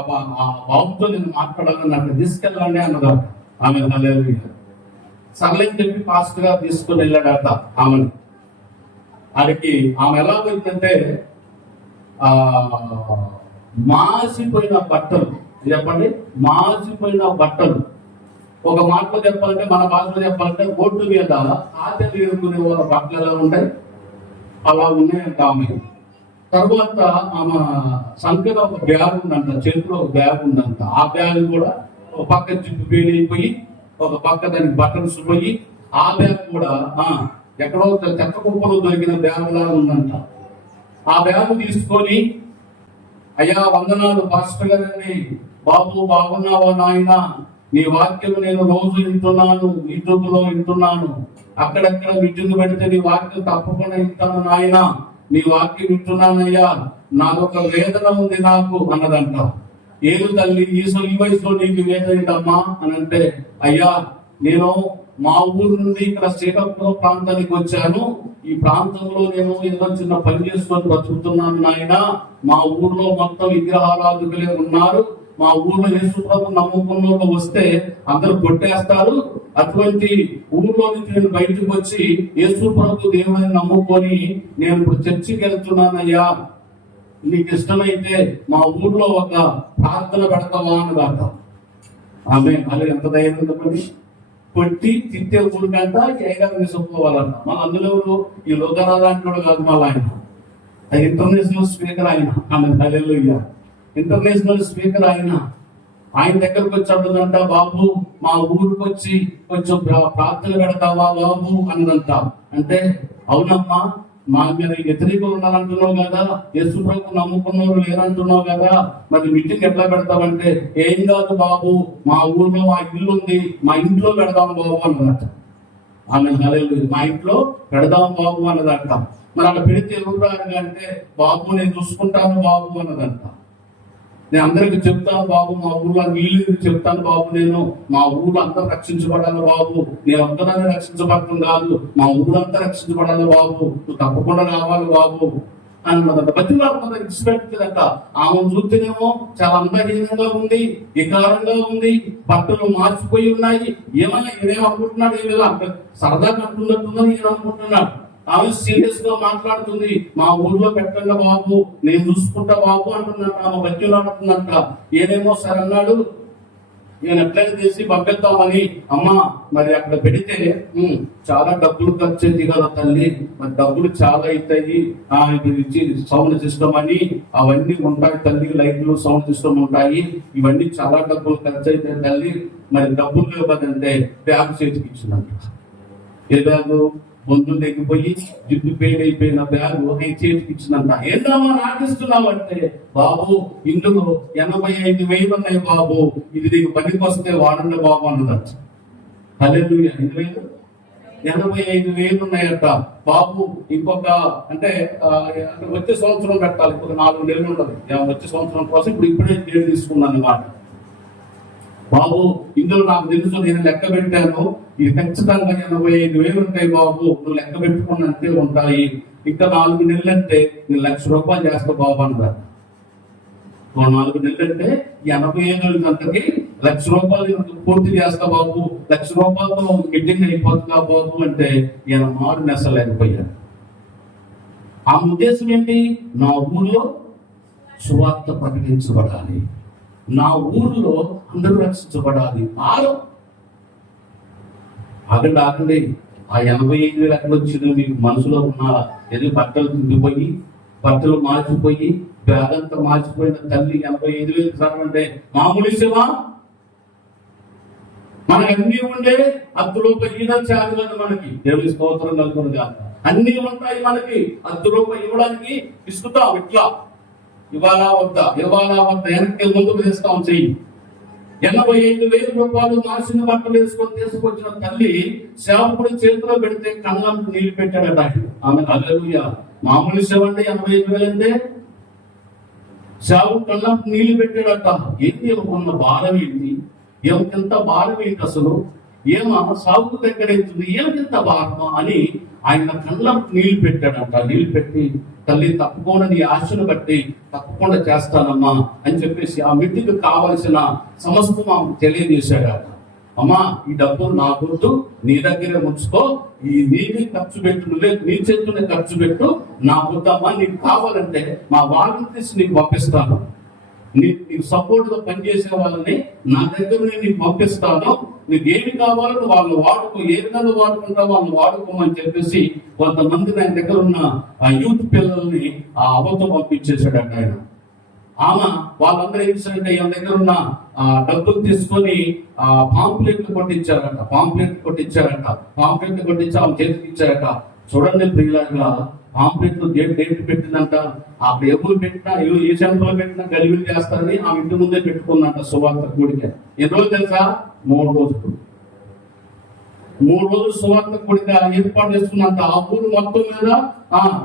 బాబుతో నేను మాట్లాడాలని అక్కడ తీసుకెళ్ళండి అన్నదా. ఆమె హల్లెలూయా సగలని చెప్పి పాస్టర్ గారు తీసుకుని వెళ్ళాడట ఆమెను. ఆడికి ఆమె ఎలా పోయిందంటే మాసిపోయిన బట్టలు, చెప్పండి, మాసిపోయిన బట్టలు. ఒక మాటలో చెప్పాలంటే, మన భాషలో చెప్పాలంటే, రోడ్డు మీద ఆటలు ఎదుర్కొనే వాళ్ళ బట్టలు ఎలా ఉంటాయి అలా ఉన్నాయంట ఆమె. తర్వాత ఆమె సంఖ్యలో ఒక బ్యాగ్ ఉందంట, చేతిలో ఒక బ్యాగ్ ఉందంట. ఆ బ్యాగ్ కూడా ఒక పక్క జిప్పు పేలిపోయి, ఒక పక్క దానికి బటన్స్ పోయి, ఆ బ్యాగ్ కూడా ఎక్కడో చెత్త కుప్పలో దొరికిన బ్యాగ్ లాగా ఉందంట. ఆ బ్యాగ్ తీసుకొని, అయ్యా వందనాలు పాస్టర్ గారండి, బాబు బాగున్నావా నాయన, నీ వాక్యం నేను రోజు వింటున్నాను, యూట్యూబ్ లో వింటున్నాను, అక్కడక్కడ విద్యుత్ పెడితే నీ వాక్యం తప్పకుండా వింటాను నాయన, నీ వాక్యం వింటున్నానయ్యా, నాకొక వేదన ఉంది నాకు అన్నదంట. ఏలు తల్లి ఈ వయసులో నీకు వేదన ఏంటమ్మా అని అంటే, అయ్యా నేను మా ఊరు నుండి ఇక్కడ శ్రీకాకుళం ప్రాంతానికి వచ్చాను. ఈ ప్రాంతంలో నేను ఏదో చిన్న పని చేసుకొని బతుకుతున్నాను నాయన. మా ఊర్లో మొత్తం విగ్రహారాధకులే ఉన్నారు. మా ఊర్లో యేసుప్రభు నమ్ముకున్న వాళ్ళు వస్తే అందరూ కొట్టేస్తారు. అటువంటి ఊర్లో నుంచి నేను బయటకు వచ్చి యేసుప్రభు దేవుడిని నమ్ముకొని నేను ఇప్పుడు చర్చికి వెళ్తున్నానయ్యా, నీకు ఇష్టమైతే మా ఊర్లో ఒక ప్రార్థన పెడతావా అన్నదాక. ఆమె అది ఎంత ధైర్యం చెప్పండి. కొట్టి తిట్టే ఊరికంట ఏగారు తీసుకోవాలంట. మన అందులో ఈ లోకరాజు అంటాడు కాదు, మళ్ళీ ఆయన ఇంటర్నేషనల్ స్పీకర్ ఆయన. ఆమె హల్లెలూయా, ఇంటర్నేషనల్ స్పీకర్ ఆయన దగ్గరకు వచ్చి అంటుందంట, బాబు మా ఊరికి వచ్చి కొంచెం ప్రార్థన పెడతావా బాబు అన్నదంట. అంటే అవునమ్మా, మా మీద వ్యతిరేకులు ఉన్నారంటున్నావు కదా, యేసుప్రభు నమ్ముకున్నవారు లేరంటున్నావు కదా, మరి మీటింగ్ ఎట్లా పెడతావంటే ఏం కాదు బాబు, మా ఊర్లో మా ఇల్లు ఉంది, మా ఇంట్లో పెడదాం బాబు అన్నదట. ఆమె హల్లెలూయా, మా ఇంట్లో పెడదాం బాబు అన్నదట. మరి అక్కడ పెడితే ఎవరు రారు అంటే, బాబు నేను చూసుకుంటాను బాబు అన్నదంట. నేను అందరికి చెప్తాను బాబు, మా ఊర్లో నీళ్ళు చెప్తాను బాబు, నేను మా ఊర్లో అంతా రక్షించబడాలి బాబు, నేను ఒక్కదాన్ని రక్షించబడటం కాదు, మా ఊరంతా రక్షించబడాలి బాబు, నువ్వు తప్పకుండా రావాలి బాబు అన్నదంట. బతిలాడుతుందంట, ఇచ్చిపెట్టలేదంట. ఆమె చూస్తేనేమో చాలా అందహీనంగా ఉంది, వికారంగా ఉంది, బట్టలు మార్చిపోయి ఉన్నాయి. ఏమైనా ఏమనుకుంటున్నాడు, ఏమైనా సరదా కట్టున్నట్టుందని ఈయన అనుకుంటున్నాడు. ఆమె సీరియస్ గా మాట్లాడుతుంది, మా ఊర్లో పెట్టండి బాబు, నేను చూసుకుంటా బాబు అంటున్నట్టు. ఆమె బతిలో అంటున్నట్ట. ఏనేమో సరే అన్నాడు. నేను ఎట్లయినా చేసి పంపిద్దామని, అమ్మా మరి అక్కడ పెడితే చాలా డబ్బులు ఖర్చు అయింది కదా తల్లి, మరి డబ్బులు చాలా అవుతాయి, ఇచ్చి సౌండ్ సిస్టమ్ అని అవన్నీ ఉంటాయి తల్లి, లైట్లు సౌండ్ సిస్టమ్ ఉంటాయి, ఇవన్నీ చాలా డబ్బులు ఖర్చు అవుతాయి తల్లి, మరి డబ్బులు లేవు కదంటే బ్యాగ్ చేతికి ఇచ్చిందంట. ఏ బ్యాగు? బొందులు తెగిపోయి జిడ్డు పెయిన్ అయిపోయిన బ్యాగు ఆయన చేతికి ఇచ్చినంత. ఏంటమ్మా నాటిస్తున్నావు అంటే, బాబు ఇందులో 85,000 ఉన్నాయి బాబు, ఇది నీకు పనికి వస్తే వాడండి బాబు అన్నదట. హల్లెలూయా. 85,000 ఉన్నాయట బాబు. ఇంకొక అంటే వచ్చే సంవత్సరం పెట్టాలి, ఇంకొక 4 నెలలు ఉండదు వచ్చే సంవత్సరం కోసం. ఇప్పుడే డేట్ తీసుకున్నాను అన్నమాట. బాబు ఇందులో నాకు తెలుసు, నేను లెక్క పెట్టాను, ఇది ఖచ్చితంగా 85,000 ఉంటాయి బాబు, నువ్వు లెక్క పెట్టుకున్నంతే ఉంటాయి, ఇంకా 4 నెలలు అంటే నేను ₹1,00,000 చేస్తా బాబు అన్నారు. 4 నెలలు అంటే 85,000 గంటకి ₹1,00,000 పూర్తి చేస్తా బాబు, ₹1,00,000తో మీటింగ్ అయిపోతుందా బాబు అంటే ఈయన మారు నెసలేకపోయాడు. ఆ ఉద్దేశం ఏంటి? నా ఊర్లో సువార్త ప్రకటించబడాలి, నా ఊర్లో అందరూ రక్షించబడాలి. ఆగండి, ఆ 85,000 ఎక్కడ వచ్చింది మీకు మనసులో ఉన్నారా? ఎందుకు బట్టలు తిండిపోయి, బట్టలు మార్చిపోయి, బ్యాగ్ అంతా మార్చిపోయిన తల్లి 85,000 అంటే మామూలు విషయమా? మనకి అన్ని ఉండే ₹10 చాలు మనకి. దేవుని స్తోత్రం కలుగుతుంది కాక. అన్ని ఉంటాయి మనకి, ₹10 ఇవ్వడానికి ఇసుకుతాం. ఇట్లా ఇవాళ వద్దా వెనక్కి ముందుకు వేస్తాం చెయ్యి. 85,000 మార్చిన బట్టలు వేసుకొని తీసుకొచ్చిన తల్లి సేవకుడి చేతిలో పెడితే కళ్ళంతా నీళ్లు పెట్టాడట. ఆమె హల్లెలూయా. మామూలు సేవ అంటే 85,000 అంటే సేవకు కళ్ళంతా నీళ్లు పెట్టాడట. ఏంటి ఉన్న భారం ఏంటి? ఏమింత భారం ఏంటి అసలు? ఏమా సాగుకు దగ్గరైతుంది, ఏమింత భారమా అని ఆయన కళ్ళంతా నీళ్లు పెట్టాడట. నీళ్లు పెట్టి, తల్లి తప్పకుండా నీ ఆశను బట్టి తప్పకుండా చేస్తానమ్మా అని చెప్పేసి ఆ మీటింగ్ కావలసిన సమస్తం ఆమె తెలియజేశాడట. అమ్మా ఈ డబ్బులు నా గుర్తు, నీ దగ్గరే ఉంచుకో, ఈ నీటి ఖర్చు పెట్టు, నువ్వే నీ చేతునే ఖర్చు పెట్టు, నా గుర్తమ్మా, నీకు కావాలంటే మా వాలంటీర్స్ నీకు పంపిస్తాను, నీకు సపోర్ట్ గా పనిచేసే వాళ్ళని నా దగ్గర నీకు పంపిస్తాను, నీకు ఏమి కావాలో వాళ్ళు వాడుకో, ఏ విధంగా వాడుకుంటావో వాళ్ళు వాడుకోమని చెప్పేసి కొంతమంది ఆయన దగ్గర ఉన్న ఆ యూత్ పిల్లల్ని ఆ అవ్వతో పంపించేశాడట ఆయన. ఆమె వాళ్ళందరూ ఏం చేశారంటే ఈయన దగ్గర ఉన్న డబ్బులు తీసుకొని పాంప్లెట్లు కొట్టించారట. పాంప్లెట్లు కొట్టించి ఆమె చేతికి ఇచ్చారట. చూడండి ప్రియులారా, పాంప్లెట్లు డేట్ పెట్టిందంట. ఆ టేబుల్ పెట్టినా ఏ సెంటర్లో పెట్టినా గలిబిలి చేస్తారని ఆ ఇంటి ముందే పెట్టుకుందంట సువార్త కూడిక. ఎన్ని రోజులు తెలుసా? 3 రోజులు. 3 రోజులు సువార్త కూడిక ఏర్పాటు చేసుకున్నంత. ఆ ఊరు మొత్తం మీద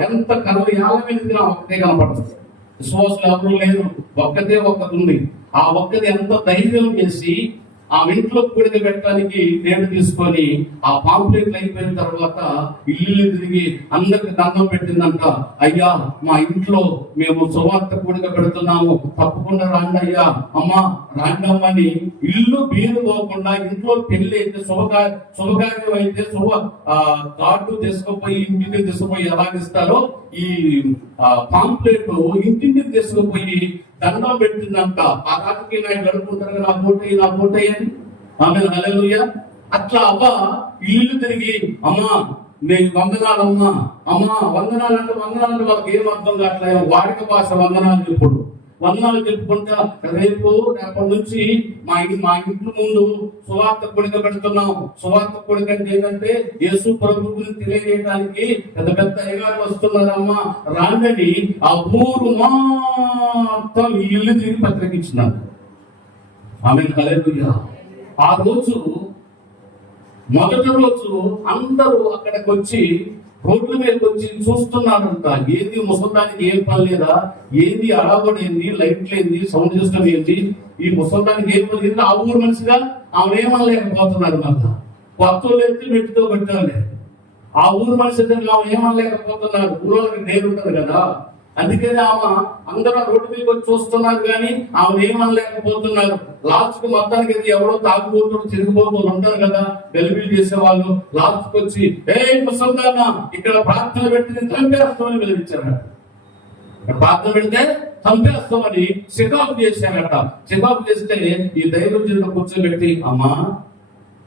ఎంత కలవ 50 ఒక్కటే కనపడుతుంది. విశ్వాసులు ఎవరు లేరు, ఒక్కతే ఉంది. ఆ ఒక్కది ఎంత ధైర్యం చేసి ఆ ఇంట్లో కూడిక పెట్టడానికి నేను తీసుకొని ఆ పాంప్లెట్లు అయిపోయిన తర్వాత ఇల్లు తిరిగి అందరికి దండం పెట్టిందంట. అయ్యా, మా ఇంట్లో మేము సువార్త కూడిక పెడుతున్నాము, తప్పకుండా రాండి అయ్యా, అమ్మా రాండమ్మని. ఇల్లు బీరు పోకుండా ఇంట్లో పెళ్లి అయితే శుభకార్యం అయితే కార్డు తీసుకుపోయి ఇంటికి తీసుకుపోయి ఎలాగిస్తారో ఈ పాంప్లెట్ ఇంటింటికి తీసుకుపోయి దండం పెట్టిందంట. ఆ రాజకీయ నాయకులు అనుకుంటారు నా ఫోటో అని. ఆమె హల్లెలూయా. అట్లా అవ్వ ఇల్లు తిరిగి అమ్మా నేను వందనాలమ్మా, అమ్మా వందనాలు అంటే వాళ్ళకి ఏం అర్థం కావట్లేదు. వాడిక భాష వందనాలు చెప్పుడు. వందనాలు చెప్పుకుంటా రేపటి నుంచి మా ఇంటి ముందు సువార్త కూడిక పెడుతున్నాం. సువార్త కూడిక అంటే ఏంటంటే యేసు ప్రభువుని తెలియజేయడానికి పెద్ద పెద్ద అయ్యగారు వస్తున్నారమ్మా, రాండని ఆ ఊరు మొత్తం ఇల్లు తిరిగి పత్రికించినారు. ఆమె హల్లెలూయా. ఆ రోజు మొదటి రోజు అందరూ అక్కడికి వచ్చి రోడ్ల మీదకి వచ్చి చూస్తున్నారంట. ఏంది ముసల్దానికి ఏం పని లేదా, ఏంది అడగడు, ఏంది లైట్లు ఏంది, సౌండ్ సిస్టమ్ ఏంది, ఈ ముసల్దానికి ఏం పని ఏంది. ఆ ఊరు మనిషిగా ఆమె ఏమనలేకపోతున్నారు. మళ్ళా కొత్తలు ఎత్తి మెట్టితో పెట్టాలి. ఆ ఊరు మనిషి ఆమె ఏమనలేకపోతున్నారు. ఊళ్ళకి నేరు ఉంటారు కదా, అందుకని ఆమె అందరూ రోడ్డు మీద వచ్చి చూస్తున్నారు కానీ ఆమె ఏమనలేకపోతున్నారు. లాస్ట్ కు మొత్తానికి ఎవడో తాగుబోతుడు తిరిగిపోతులు ఉంటారు కదా, గెలిపి చేసేవాళ్ళు. లాస్ట్ కు వచ్చి ముసల్దాన్న ఇక్కడ ప్రార్థన పెట్టి చంపేస్తామని బెదిరించారట. ప్రార్థన పెడితే చంపేస్తామని సికాపు చేశారట. సికాపు చేస్తే ఈ దైవజనుడు కూర్చోబెట్టి, అమ్మా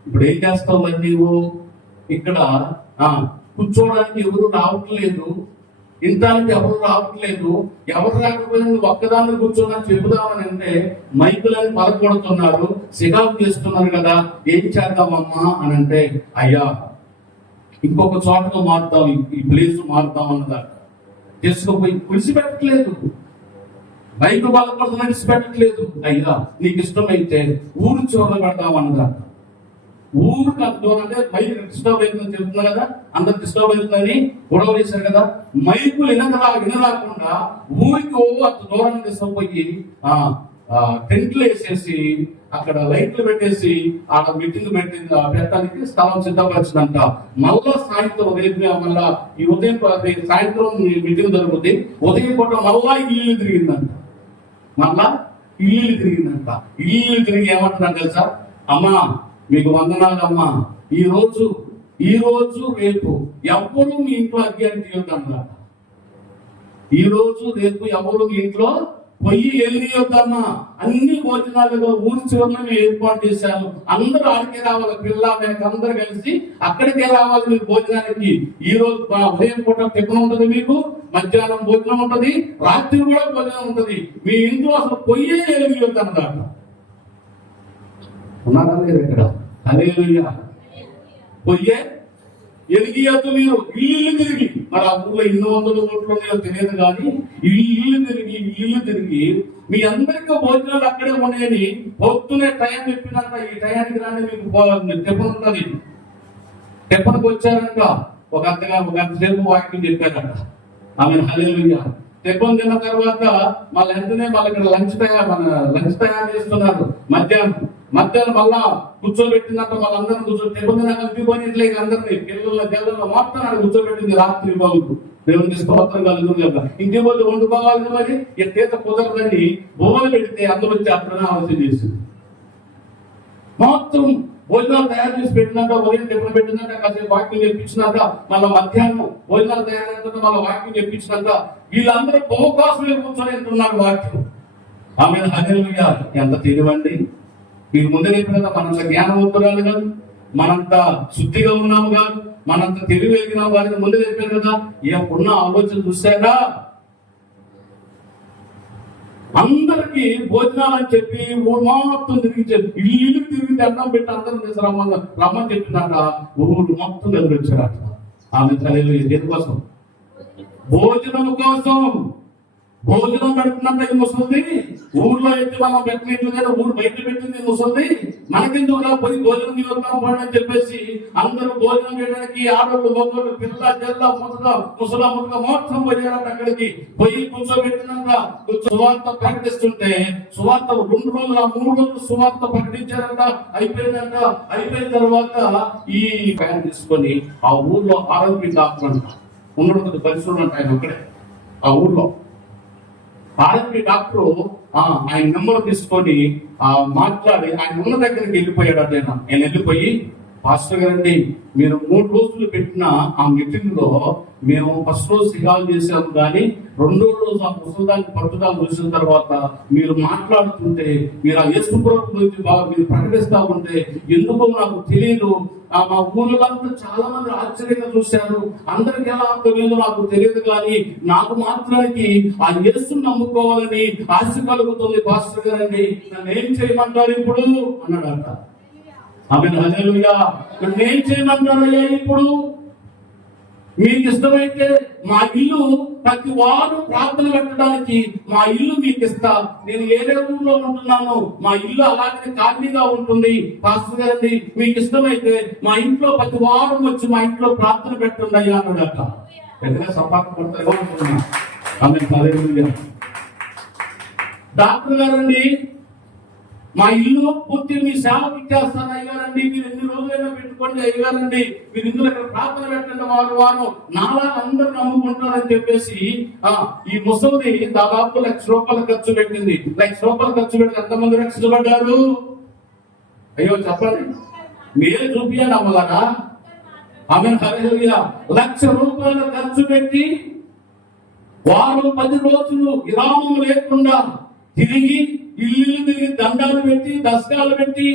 ఇప్పుడు ఏం చేస్తావు మరి నీవు, ఇక్కడ కూర్చోవడానికి ఎవరు రావట్లేదు, ఇంటానికి ఎవరు రావట్లేదు, ఎవరు రాకపోయినా నువ్వు ఒక్కదాన్ని కూర్చోని చెబుదామని అంటే మైకులని పలకొడుతున్నారు, సిగాపు చేస్తున్నారు కదా, ఏం చేద్దామమ్మా అని అంటే, అయ్యా ఇంకొక చోటకు మారుతాం, ఈ ప్లేస్ మారుతాం అన్నదా. తీసుకుపోయి విడిచిపెట్టట్లేదు, మైకు పలకొడుతున్నా విడిచిపెట్టట్లేదు. అయ్యా నీకు ఇష్టమైతే ఊరు చివర పెడతామన్నదా. ఊరికి అంత దూరం అంటే మైక్ డిస్టర్బ్ అవుతుందని చెప్తున్నా కదా, అందరు డిస్టర్బ్ అవుతుందని గొడవ చేశారు కదా. మైకులు వినరాకుండా ఊరికి అంత దూరం తీసుకుపోయి టెంట్లు వేసేసి అక్కడ లైట్లు పెట్టేసి ఆ మీటింగ్ పెట్టడానికి స్థలం సిద్ధపరిచిందంట. మళ్ళా సాయంత్రం మళ్ళా ఈ ఉదయం సాయంత్రం మీటింగ్ జరుగుతుంది. ఉదయం పూట మళ్ళా ఇల్లు తిరిగిందంట. ఇల్లు తిరిగి ఏమంటున్నాను తెలుసా, అమ్మా మీకు వందనాలమ్మా, ఈ రోజు రేపు ఎవ్వరూ మీ ఇంట్లో అగ్ని తీయొద్దన్నమాట. ఈ రోజు రేపు ఎవరు మీ ఇంట్లో పొయ్యి ఎలియొద్దమ్మా, అన్ని భోజనాలుగా ఊరి చివరిలో ఏర్పాటు చేశాను, అందరూ ఆడికే రావాలి, పిల్ల మేక అందరూ కలిసి అక్కడికే రావాలి మీరు భోజనానికి. ఈ రోజు ఉదయం పూట టిఫిన్ ఉంటుంది, మీకు మధ్యాహ్నం భోజనం ఉంటది, రాత్రి కూడా భోజనం ఉంటది. మీ ఇంట్లో అసలు పొయ్యే ఎలియొద్దన్నమాట. ఉన్నారా లేదు ఇక్కడ? హల్లెలూయా. పొయ్యే ఎదిగియద్దు మీరు. ఇల్లు తిరిగి, మరి ఆ ఊళ్ళో 200 ఓట్లు ఉన్నాయో తెలియదు కానీ ఇల్లు తిరిగి మీ అందరికీ భోజనాలు అక్కడే ఉన్నాయని పొద్దునే టైం చెప్పినాక, ఈ టయానికి రాని మీకు టిఫిన్ ఉంటుంది. టిఫిన్కి వచ్చారంట, ఒక గంట సేపు వాక్యం చెప్పారంట. ఆమె హల్లెలూయా. టిఫిన్ తిన్న తర్వాత మళ్ళీ ఇక్కడ లంచ్ తయారు చేస్తున్నారు. మధ్యాహ్నం మళ్ళా కూర్చోబెట్టిందంట. వాళ్ళందరినీ కూర్చోబెట్టి అందరినీ పిల్లల మొత్తం కూర్చోబెట్టింది రాత్రి బాగులు. దేవునికి స్తోత్రం కలుగుతుంది కదా. ఇంటి పోతే వండుకోవాలి, మరి తీత కుదరదని బొమ్మలు పెడితే అందరూ వచ్చి అట్లనే ఆలోచన చేసింది. మొత్తం భోజనాలు తయారు చేసి పెట్టినాక, ఉదయం టిఫిన్ పెట్టినాక, కాసేపు వాక్యం చెప్పించినాక, మళ్ళీ మధ్యాహ్నం భోజనాలు తయారైన మళ్ళీ వాక్యం చెప్పించినాక వీళ్ళందరూ అవకాశం కూర్చొని ఎంతున్నారు వాక్యం. ఆమె హల్లెలూయా. ఎంత తెలివండి. మీకు ముందే చెప్పిన మనంత జ్ఞానవంతురాలు కాదు, మనంత శుద్ధిగా ఉన్నాము కాదు, మనంత తెలివి ఎదిగినాము కాదు. ముందే చెప్పారు కదా, ఏమన్నా ఆలోచన చూశారా? అందరికి భోజనాలు అని చెప్పి మొత్తం తిరిగి ఇల్లు తిరిగి అన్నం పెట్టి అందరూ రమ్మని చెప్పినాక ఊరు మొత్తం ఎదురొచ్చారట. ఆమె తల్లి దేనికోసం? భోజనం కోసం. భోజనం పెడుతున్నట్టు ఇది ముసలిది. ఊర్లో అయితే మనం పెట్టినట్లు కానీ ఊరు బయట పెట్టింది ముసలిది. మనకెందుకు పోయి భోజనం తిరుగుతాం పని అని చెప్పేసి అందరూ భోజనం చేయడానికి ఆడోళ్ళు మగోళ్ళు పిల్ల జల్ల ముసలా ముసల మొత్తం పోయారంట. అక్కడికి పోయి కూర్చోబెట్టినాక సువార్త ప్రకటిస్తుంటే సువార్త 2 రోజులు 3 రోజులు సువార్త ప్రకటించారంట. అయిపోయిందంట. అయిపోయిన తర్వాత ఈ ఫ్యాన్ తీసుకొని ఆ ఊర్లో ఆరోగ్య డాక్టర్ అంట ఉన్నటువంటి పరిశుభ్రం అంట. ఆయన ఒక్కడే ఆ ఊర్లో ఆర్ఎంపీ డాక్టర్ ఆయన నెంబర్ తీసుకొని మాట్లాడి ఆయన ఉన్న దగ్గరికి వెళ్ళిపోయాడు. ఆయన వెళ్ళిపోయి, పాస్టర్ గారండి మీరు 3 రోజులు పెట్టిన ఆ మీటింగ్ లో మేము ఫస్ట్ రోజు సిగాలు చేసాము, కానీ 2వ రోజు ఆ పుస్తకాన్ని పట్టుదల చూసిన తర్వాత మీరు మాట్లాడుతుంటే మీరు ఆ యేసుప్రభు గురించి బాగా మీరు ప్రకటిస్తా ఉంటే ఎందుకో నాకు తెలియదు, మా ఊళ్ళంతా చాలా మంది ఆశ్చర్యంగా చూశారు. అందరికి ఎలా తెలియదు నాకు తెలియదు, కానీ నాకు మాత్రానికి ఆ యేసుని నమ్ముకోవాలని ఆశ కలుగుతుంది. పాస్టర్ గారండి నన్ను ఏం చేయమంటారు ఇప్పుడు అన్నాడంట. ఆమె హల్లెలూయా. నన్ను ఏం చేయమంటారయ్యా ఇప్పుడు? మీకు ఇష్టమైతే మా ఇల్లు ప్రతి వారు ప్రార్థన పెట్టడానికి మా ఇల్లు మీకు ఇస్తా. నేను ఏదే ఊళ్ళో ఉంటున్నాను, మా ఇల్లు అలాగే ఖాళీగా ఉంటుంది. పాస్టర్ గారండి మీకు ఇష్టమైతే మా ఇంట్లో ప్రతి వారం వచ్చి మా ఇంట్లో ప్రార్థన పెట్టండి అయ్యా అన్నాడట. పెద్దగా సంపాదన అనుకున్నా. ఆమె హల్లెలూయా. డాక్టర్ గారండి మా ఇల్లు పూర్తి మీ సేవకి ఇచ్చేస్తాను అయ్యారండి, మీరు ఎన్ని రోజులైనా పెట్టుకోండి అయ్యారండి, మీరు ఇందులో ఇక్కడ ప్రార్థన పెట్టండి వారు నాలా అందరూ నమ్ముకుంటారని చెప్పేసి ఈ ముసలిది దాదాపు ₹1,00,000 ఖర్చు పెట్టింది. ₹1,00,000 ఖర్చు పెట్టి ఎంతమంది రక్షించబడ్డారు? అయ్యో చెప్పండి, మీరే చూపియండి అమ్మలాగా. ఆమె హల్లెలూయా. ₹1,00,000 ఖర్చు పెట్టి వారం 10 రోజులు విరామం లేకుండా తిరిగి ఇల్లు తిరిగి దండాలు పెట్టి దశకాలు పెట్టి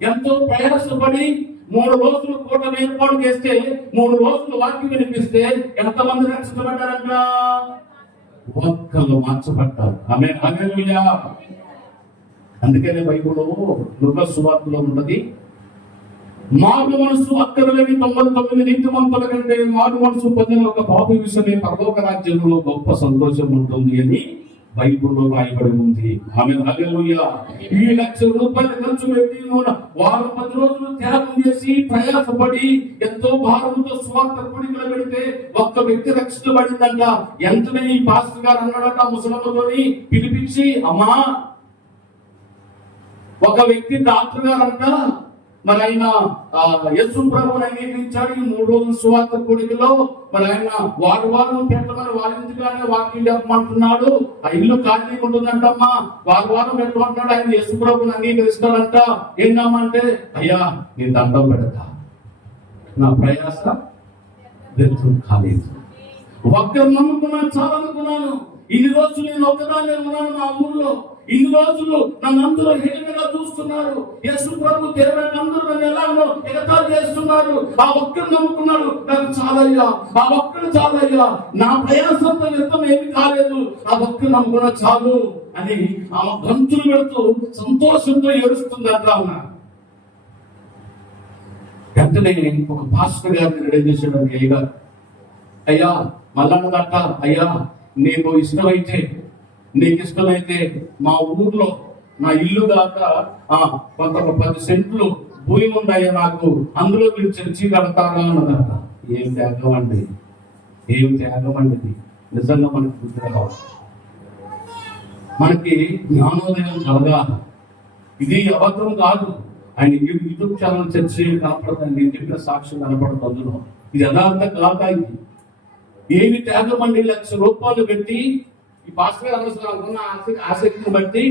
ఎంతో ప్రయాసపడి 3 రోజులు కూటమి ఏర్పాటు చేస్తే 3 రోజులు వాక్యం వినిపిస్తే ఎంతమంది రక్షించబడ్డారంట? ఒక్కళ్ళు మార్చబడ్డారు. ఆమె హల్లెలూయా. అందుకనే బైబిల్లో లూకా సువార్తలో ఉన్నది, మారు మనసు అక్కరలేని 99 నీతిమంతుల కంటే మారు మనసు పొందిన ఒక పాపి విషయమే పరలోక రాజ్యంలో గొప్ప సంతోషం ఉంటుంది అని బైబిల్లో రాయబడి ఉంది. ఆమె హల్లెలూయా. ఈ ₹1,00,000 ఖర్చు పెట్టి వారం 10 రోజులు త్యాగం చేసి ప్రయాసపడి ఎంతో భారంతో స్వార్థ కూడికలు పెడితే ఒక్క వ్యక్తి రక్షించబడిందంట. ఎంతనే ఈ పాస్టర్ గారు అన్నాడట ముసలమ్మతోని పిలిపించి, అమ్మా ఒక వ్యక్తి డాక్టర్ గారంట మరి ఆయన యేసు ప్రభువుని అంగీకరించాడు. ఈ 3 రోజుల సువార్త కూడికలో మరి ఆయన వారం పెట్టమని వాళ్ళ ఇంటికానే వాక్యం చెప్పమంటున్నాడు. ఆ ఇల్లు ఖాళీ ఉంటుందంటమ్మా, వారం పెట్టమంటున్నాడు. ఆయన యేసు ప్రభువుని అంగీకరిస్తాడంట. ఏంటమ్మా అంటే, అయ్యా నేను దండం పెడతా, నా ప్రయాస వ్యర్థం కాలేదు. ఒక్కరు నమ్ముకున్నాను చాలనుకున్నాను. ఇన్ని రోజులు నేను ఒక్కదాన్నే ఉన్నాను నా ఊళ్ళో. ఇన్ని రోజులు నన్ను అందరూ హీనంగా చూస్తున్నారు. యేసు ప్రభు దేవుని అందరూ నన్ను ఎలాగో ఎగతాళి చేస్తున్నారు. ఆ ఒక్కరు నమ్ముకున్నాడు, నాకు చాలయ్యా, ఆ ఒక్కరు చాలయ్యా, నా ప్రయాసంతో వ్యర్థం ఏమి కాలేదు, ఆ ఒక్కరు నమ్ముకున్న చాలు అని ఆ గంతులు పెడుతూ సంతోషంతో ఏడుస్తుందంట. వెంటనే ఒక పాస్టర్ గారిని రెడీ చేసాడు అయ్యగారు. అయ్యా మళ్ళా అయ్యా నీకు ఇష్టమైతే మా ఊర్లో నా ఇల్లు కాక కొంత 10 సెంట్లు భూమి ఉందయ్యా నాకు, అందులో మీరు చర్చి కడతారా అన్నదట. ఏం త్యాగం అండి, ఏం త్యాగం అండి. నిజంగా మనకి బుద్ధి రావాలి, మనకి జ్ఞానోదయం కలగాలి. ఇది అబద్ధం కాదు. ఆయన యూట్యూబ్ ఛానల్ చర్చి కనపడుతుంది, నేను చెప్పిన సాక్ష్యం కనపడుతుంది అందులో. ఇది యథార్థం కాక ఇది ఏమి త్యాగం అండి. ₹1,00,000 పెట్టి ఈ పాస్టర్ గారు అనుకున్న ఆసక్తిని బట్టి,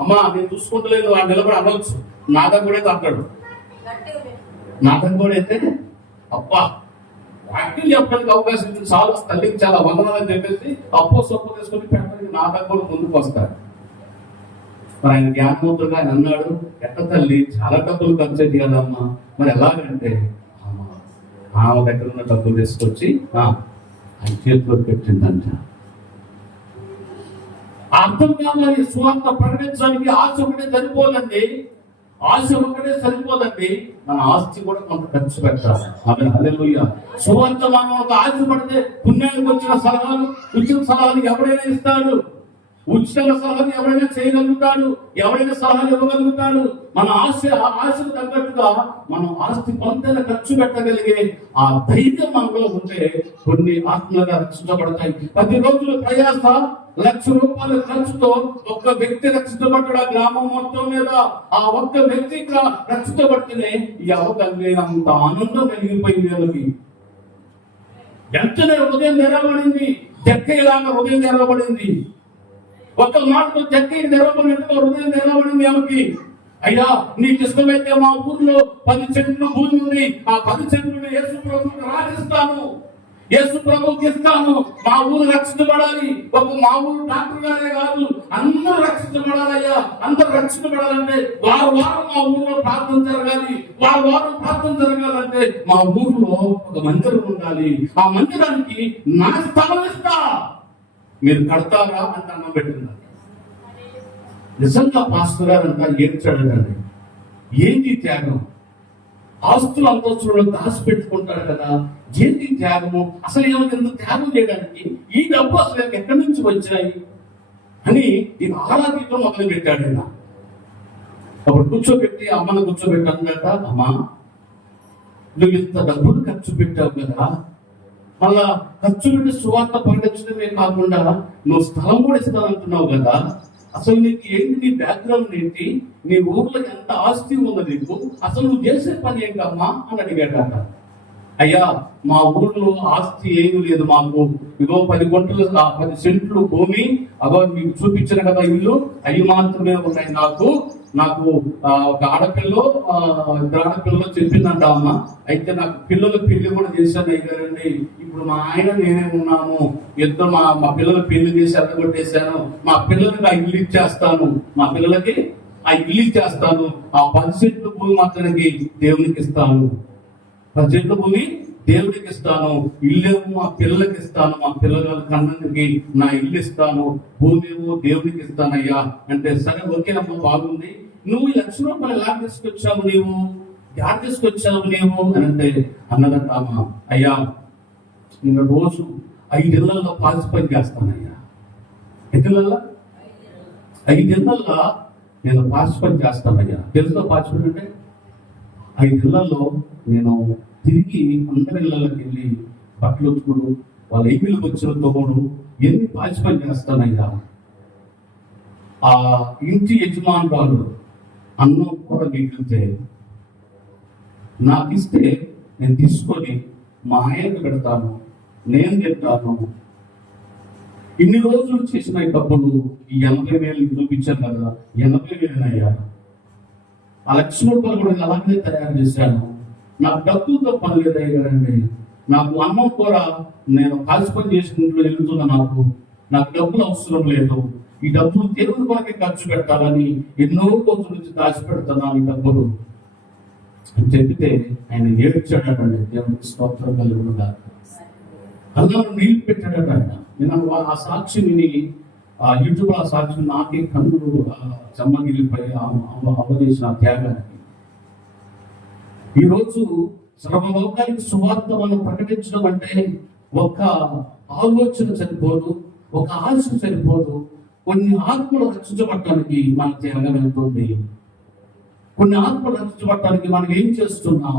అమ్మా నేను చూసుకుంటలేదు ఆ నిలబడి అనవచ్చు. నాదం కూడా అయితే అంటాడు, నాదం కూడా అయితే అబ్బా వాక్యం చెప్పడానికి అవకాశం ఉంది, చాలా తల్లికి చాలా వందనాలని చెప్పేసి అప్పో సొప్పు తీసుకొని పెట్టడానికి నాదం కూడా ముందుకు వస్తారు. మరి ఆయన జ్ఞానవంతుడుగా ఆయన అన్నాడు, ఎట్ట తల్లి చాలా డబ్బులు ఖర్చు అయ్యి కదమ్మా, మరి ఎలాగంటే ఆమె దగ్గర ఉన్న డబ్బులు తీసుకొచ్చి ఆయన చేతిలో పెట్టిందంట. అర్థం కావాలి, స్వార్థ ప్రకటించడానికి ఆశపడే సరిపోదండి. ఆశ ఒక్కటే సరిపోదండి, మన ఆస్తి కూడా కొంత ఖర్చు పెట్టాలి. ఆమె హల్లెలూయా. సువార్త మనం ఒక ఆశ పడితే పుణ్యానికి వచ్చిన సలహాలు, ఉచిత సలహాలు ఎవరైనా ఇస్తాడు. ఉచిత సలహాలు ఎవరైనా చేయగలుగుతాడు, ఎవరైనా సలహాలు ఇవ్వగలుగుతాడు. మన ఆశకు తగ్గట్టుగా మనం ఆస్తి కొంతైనా ఖర్చు పెట్టగలిగే ఆ ధైర్యం మనలో ఉంటే కొన్ని ఆత్మలుగా రక్షించబడతాయి. 10 రోజుల ప్రయాస, ₹1,00,000 ఖర్చుతో ఒక్క వ్యక్తి రక్షించబడ్డాడు. ఆ గ్రామం మొత్తం మీద ఆ ఒక్క వ్యక్తి రక్షించబడితేనే ఈ అవగలిగినంత ఆనందం కలిగిపోయింది. వాళ్ళకి వెంటనే హృదయం తెరవబడింది, చెక్కలాగా హృదయం తెరవబడింది. ఒక్క మాటతో చెక్కి తెరవబడినట్టుగా హృదయం తెరవబడింది ఆమెకి. అయ్యా, నీకు ఇష్టమైతే మా ఊర్లో 10 సెంట్లు భూమి ఉంది, ఆ 10 సెంట్లు యేసు ప్రభువుకి రాసిస్తాను, యేసు ప్రభువుకి ఇస్తాను. మా ఊరు రక్షించబడాలి. ఒక మా ఊరు డాక్టర్ గారే కాదు, అందరూ రక్షించబడాలయ్యా. అందరూ రక్షించబడాలంటే వారు మా ఊర్లో ప్రార్థన జరగాలి. వారు ప్రార్థన జరగాలంటే మా ఊర్లో ఒక మందిరం ఉండాలి. ఆ మందిరానికి నా స్థలం ఇస్తా, మీరు కడతారా అని అన్నం పెట్టినారు. నిజంగా పాస్టర్ గారు అంతా ఏడ్చాడండి. ఏంటి త్యాగం? ఆస్తులు అంతస్తులు దాచి పెట్టుకుంటాడు కదా, ఏంటి త్యాగము? అసలు ఏమైనా త్యాగం చేయడానికి ఈ డబ్బు అసలు ఎక్కడి నుంచి వచ్చాయి అని ఈ ఆరాధీతో మొదలు పెట్టాడు. అప్పుడు కూర్చోబెట్టి అమ్మను కూర్చోబెట్టి అన్నట, అమ్మా నువ్వు ఇంత డబ్బులు ఖర్చు పెట్టావు కదా, మళ్ళా ఖర్చు పెట్టి సువార్త ప్రకటించడమే కాకుండా నువ్వు స్థలం కూడా ఇస్తానంటున్నావు కదా, అసలు నీకు ఏంటి, నీ బ్యాక్గ్రౌండ్ ఏంటి, నీ ఊర్లో ఎంత ఆస్తి ఉంది నీకు, అసలు నువ్వు చేసే పని ఏంటమ్మా అని అడిగాడట. అయ్యా, మా ఊర్లో ఆస్తి ఏమీ లేదు, మాకు ఇదో 10 గుంటలు 10 సెంట్లు భూమి, అదో మీకు చూపించిన కదా ఇల్లు, అవి మాత్రమే ఉన్నాయి. నాకు ఒక ఆడపిల్ల 2 ఆడపిల్లలు చెప్పిందంట అమ్మ. అయితే నాకు పిల్లల పెళ్లి కూడా చేశాను అయ్యారండి. ఇప్పుడు మా ఆయన నేనే ఉన్నాము, ఇద్దరు మా పిల్లల పెళ్లి చేసి అడ్డగొట్టేశాను. మా పిల్లలకి ఆ ఇల్లు ఇచ్చేస్తాను, మా పిల్లలకి ఆ ఇల్లు ఇచ్చేస్తాను. ఆ 10 సెంట్లు భూమి మాత్రానికి దేవునికి ఇస్తాను, 10 సెంట్లు భూమి దేవుడికి ఇస్తాను, ఇల్లేమో మా పిల్లలకి ఇస్తాను, మా పిల్లల కన్నానికి నా ఇల్లు ఇస్తాను, భూమి ఏమో దేవుడికి ఇస్తానయ్యా అంటే, సరే ఓకే అమ్మ బాగుంది, నువ్వు ₹1,00,000 ఎలా తీసుకొచ్చావు, నీవు యాడ్ తీసుకొచ్చావు నీవు అని అంటే అన్నదంట అమ్మ, అయ్యా నేను రోజు 5 ఇళ్లలో పాల్చి పని చేస్తానయ్యా. 5 ఇళ్లలో 5 ఇళ్లలో నేను పాల్చి పని చేస్తానయ్యా. తెలుసులో పాల్చి పని అంటే 5 ఇళ్లలో నేను తిరిగి అందరి ఇళ్లకి వెళ్ళి బట్టలు ఉతుకుడు, వాళ్ళ ఎగిరికి వచ్చిన తోడు ఎన్ని పాల్చి పని చేస్తానయ్యా. ఆ ఇంటి యజమానురాలు అన్నం కూడా మిగిలితే నాకు ఇస్తే నేను తీసుకొని మా ఆయనకు పెడతాను, నేను తింటాను. ఇన్ని రోజులు చేసిన డబ్బులు ఈ 80,000 చూపించాను కదా, 80,000 అయ్యా. ఆ ₹1,00,000 కూడా అలాగే తయారు చేశాను. నాకు డబ్బులతో పని లేదు అయ్యారండి. నాకు అన్నం కూడా నేను కాల్చి పని చేసుకుంటూ వెళ్తున్నా, నాకు డబ్బులు అవసరం లేదు. ఈ డబ్బులు దేవుని కొరకే ఖర్చు పెట్టాలని ఎన్నో రోజుల నుంచి దాచిపెడుతున్నాను ఈ డబ్బులు అని చెబితే ఆయన ఏడ్చాడండి. దేవునికి స్తోత్రం కలుగునుగా. కళ్ళలో నీళ్ళు పెట్టాడట ఆయన. నేను ఆ సాక్షి విని యూట్యూబ్ ఆ సాక్షి నాకే కన్నులు చెమ్మగిలిపోయి అవచేసిన త్యాగానికి. ఈరోజు సర్వలోకానికి సువార్త మనం ప్రకటించడం అంటే ఒక ఆలోచన సరిపోదు, ఒక ఆశ సరిపోదు. కొన్ని ఆత్మలు రక్షించబడటానికి మన త్యాగం వెళ్తుంది. కొన్ని ఆత్మలు రక్షించబడటానికి మనం ఏం చేస్తున్నాం?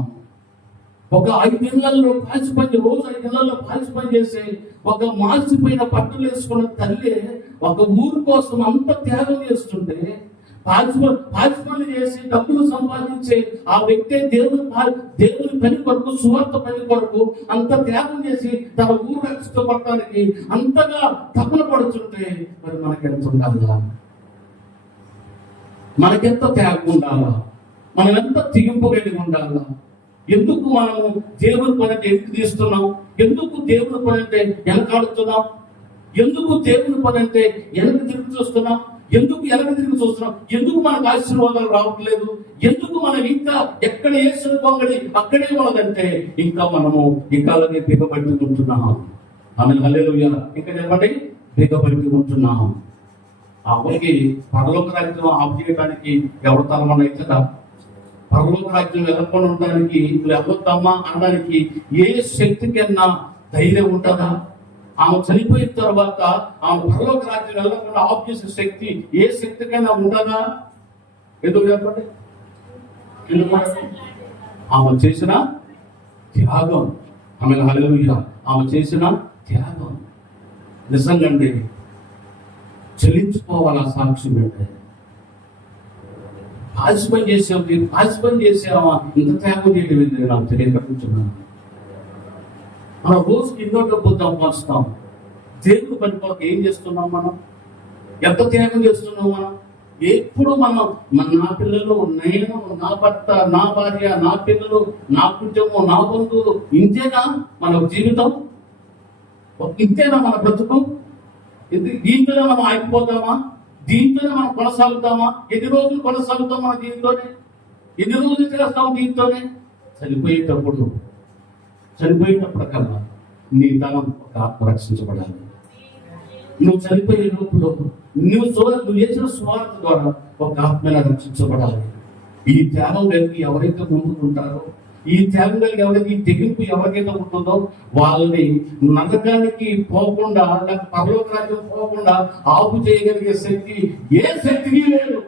ఒక 5 ఇళ్లలో కాల్చి పని, రోజు 5 ఇళ్లలో కాల్చి పని చేసే ఒక మాసిపోయిన బట్టలు వేసుకున్న తల్లి ఒక ఊరు కోసం అంత త్యాగం చేస్తుంటే, కాల్చి పని చేసి డబ్బులు సంపాదించే ఆ వ్యక్తి దేవుని పని కొరకు, సువార్త పని కొరకు అంత త్యాగం చేసి తన ఊరు రక్షించబడటానికి అంతగా తపన పడుతుంటే మరి మనకెంత ఉండాలా? మనకెంత త్యాగం ఉండాలా? మనం ఎంత తెగింపు కలిగి ఉండాలా? ఎందుకు మనము దేవుని పని అంటే ఎందుకు తీస్తున్నాం? ఎందుకు దేవుని పని అంటే వెనకాడుతున్నాం? ఎందుకు దేవుని పని అంటే వెనక్కి తిరిగి చూస్తున్నాం? ఎందుకు వెనక్కి తిరిగి చూస్తున్నాం? ఎందుకు మనకు ఆశీర్వాదాలు రావట్లేదు? ఎందుకు మనం ఇంకా ఎక్కడ వేసిన పొంగడి అక్కడే ఉన్నదంటే ఇంకా మనము అలాగే బిగబట్టి ఉంటున్నాం. ఆమె హల్లెలూయా. ఇంకా చెప్పండి, బిగబట్టి ఉంటున్నాం. అప్పటికి పరలోక రాజ్యం ఆపు చేయడానికి ఎవరి తలమని అవుతుందా? పరలోక రాజ్యం వెళ్ళకుండా ఉండడానికి వెళ్ళొద్దామా అనడానికి ఏ శక్తికైనా ధైర్యం ఉంటుందా? ఆమె చనిపోయిన తర్వాత ఆమె పరలోక రాజ్యం వెళ్ళకుండా ఆఫ్ చేసే శక్తి ఏ శక్తికైనా ఉంటుందా? ఎందుకు చెప్పండి? ఆమె చేసిన త్యాగం, ఆమె హల్లెలూయా, ఆమె చేసిన త్యాగం నిజంగా అండి చెల్లించుకోవాలి. ఆ సాక్ష్యం అంటే ఆస్పన్ చేసావా ఇంత త్యాగం చేయడం ఏంటి నాకు తెలియకట్టున్నాను. మనం రోజుకి ఎన్నో డబ్బులు సంపాదిస్తాం. దేవుడు పని కొరకు ఏం చేస్తున్నాం? మనం ఎంత త్యాగం చేస్తున్నాం? మనం ఎప్పుడు నా పిల్లలు, నేను, నా భర్త, నా భార్య, నా పిల్లలు, నా కుటుంబం, నా బంధువులు, ఇంతేనా మన జీవితం? ఇంతేనా మన బ్రతుకు? దీంతోనే మనం ఆగిపోతామా? దీంతోనే మనం కొనసాగుతామా? ఎన్ని రోజులు కొనసాగుతాం మన దీంతోనే? ఎన్ని రోజులు చేస్తాం దీంతోనే? చనిపోయేటప్పుడు కల్లా నీ తనం ఒక ఆత్మ రక్షించబడాలి. నువ్వు చనిపోయే లోపల నువ్వు చేసిన స్వార్థ ద్వారా ఒక ఆత్మలా రక్షించబడాలి. ఈ త్యాగం కలిగి ఎవరైతే ముందుకుంటారో, ఈ త్యాగం కలిగి ఎవరైతే ఈ తెగింపు ఎవరికైతే ఉంటుందో వాళ్ళని నరకానికి పోకుండా, లేక పరలోక రాజ్యం పోకుండా ఆపు చేయగలిగే శక్తి ఏ శక్తికి లేదు.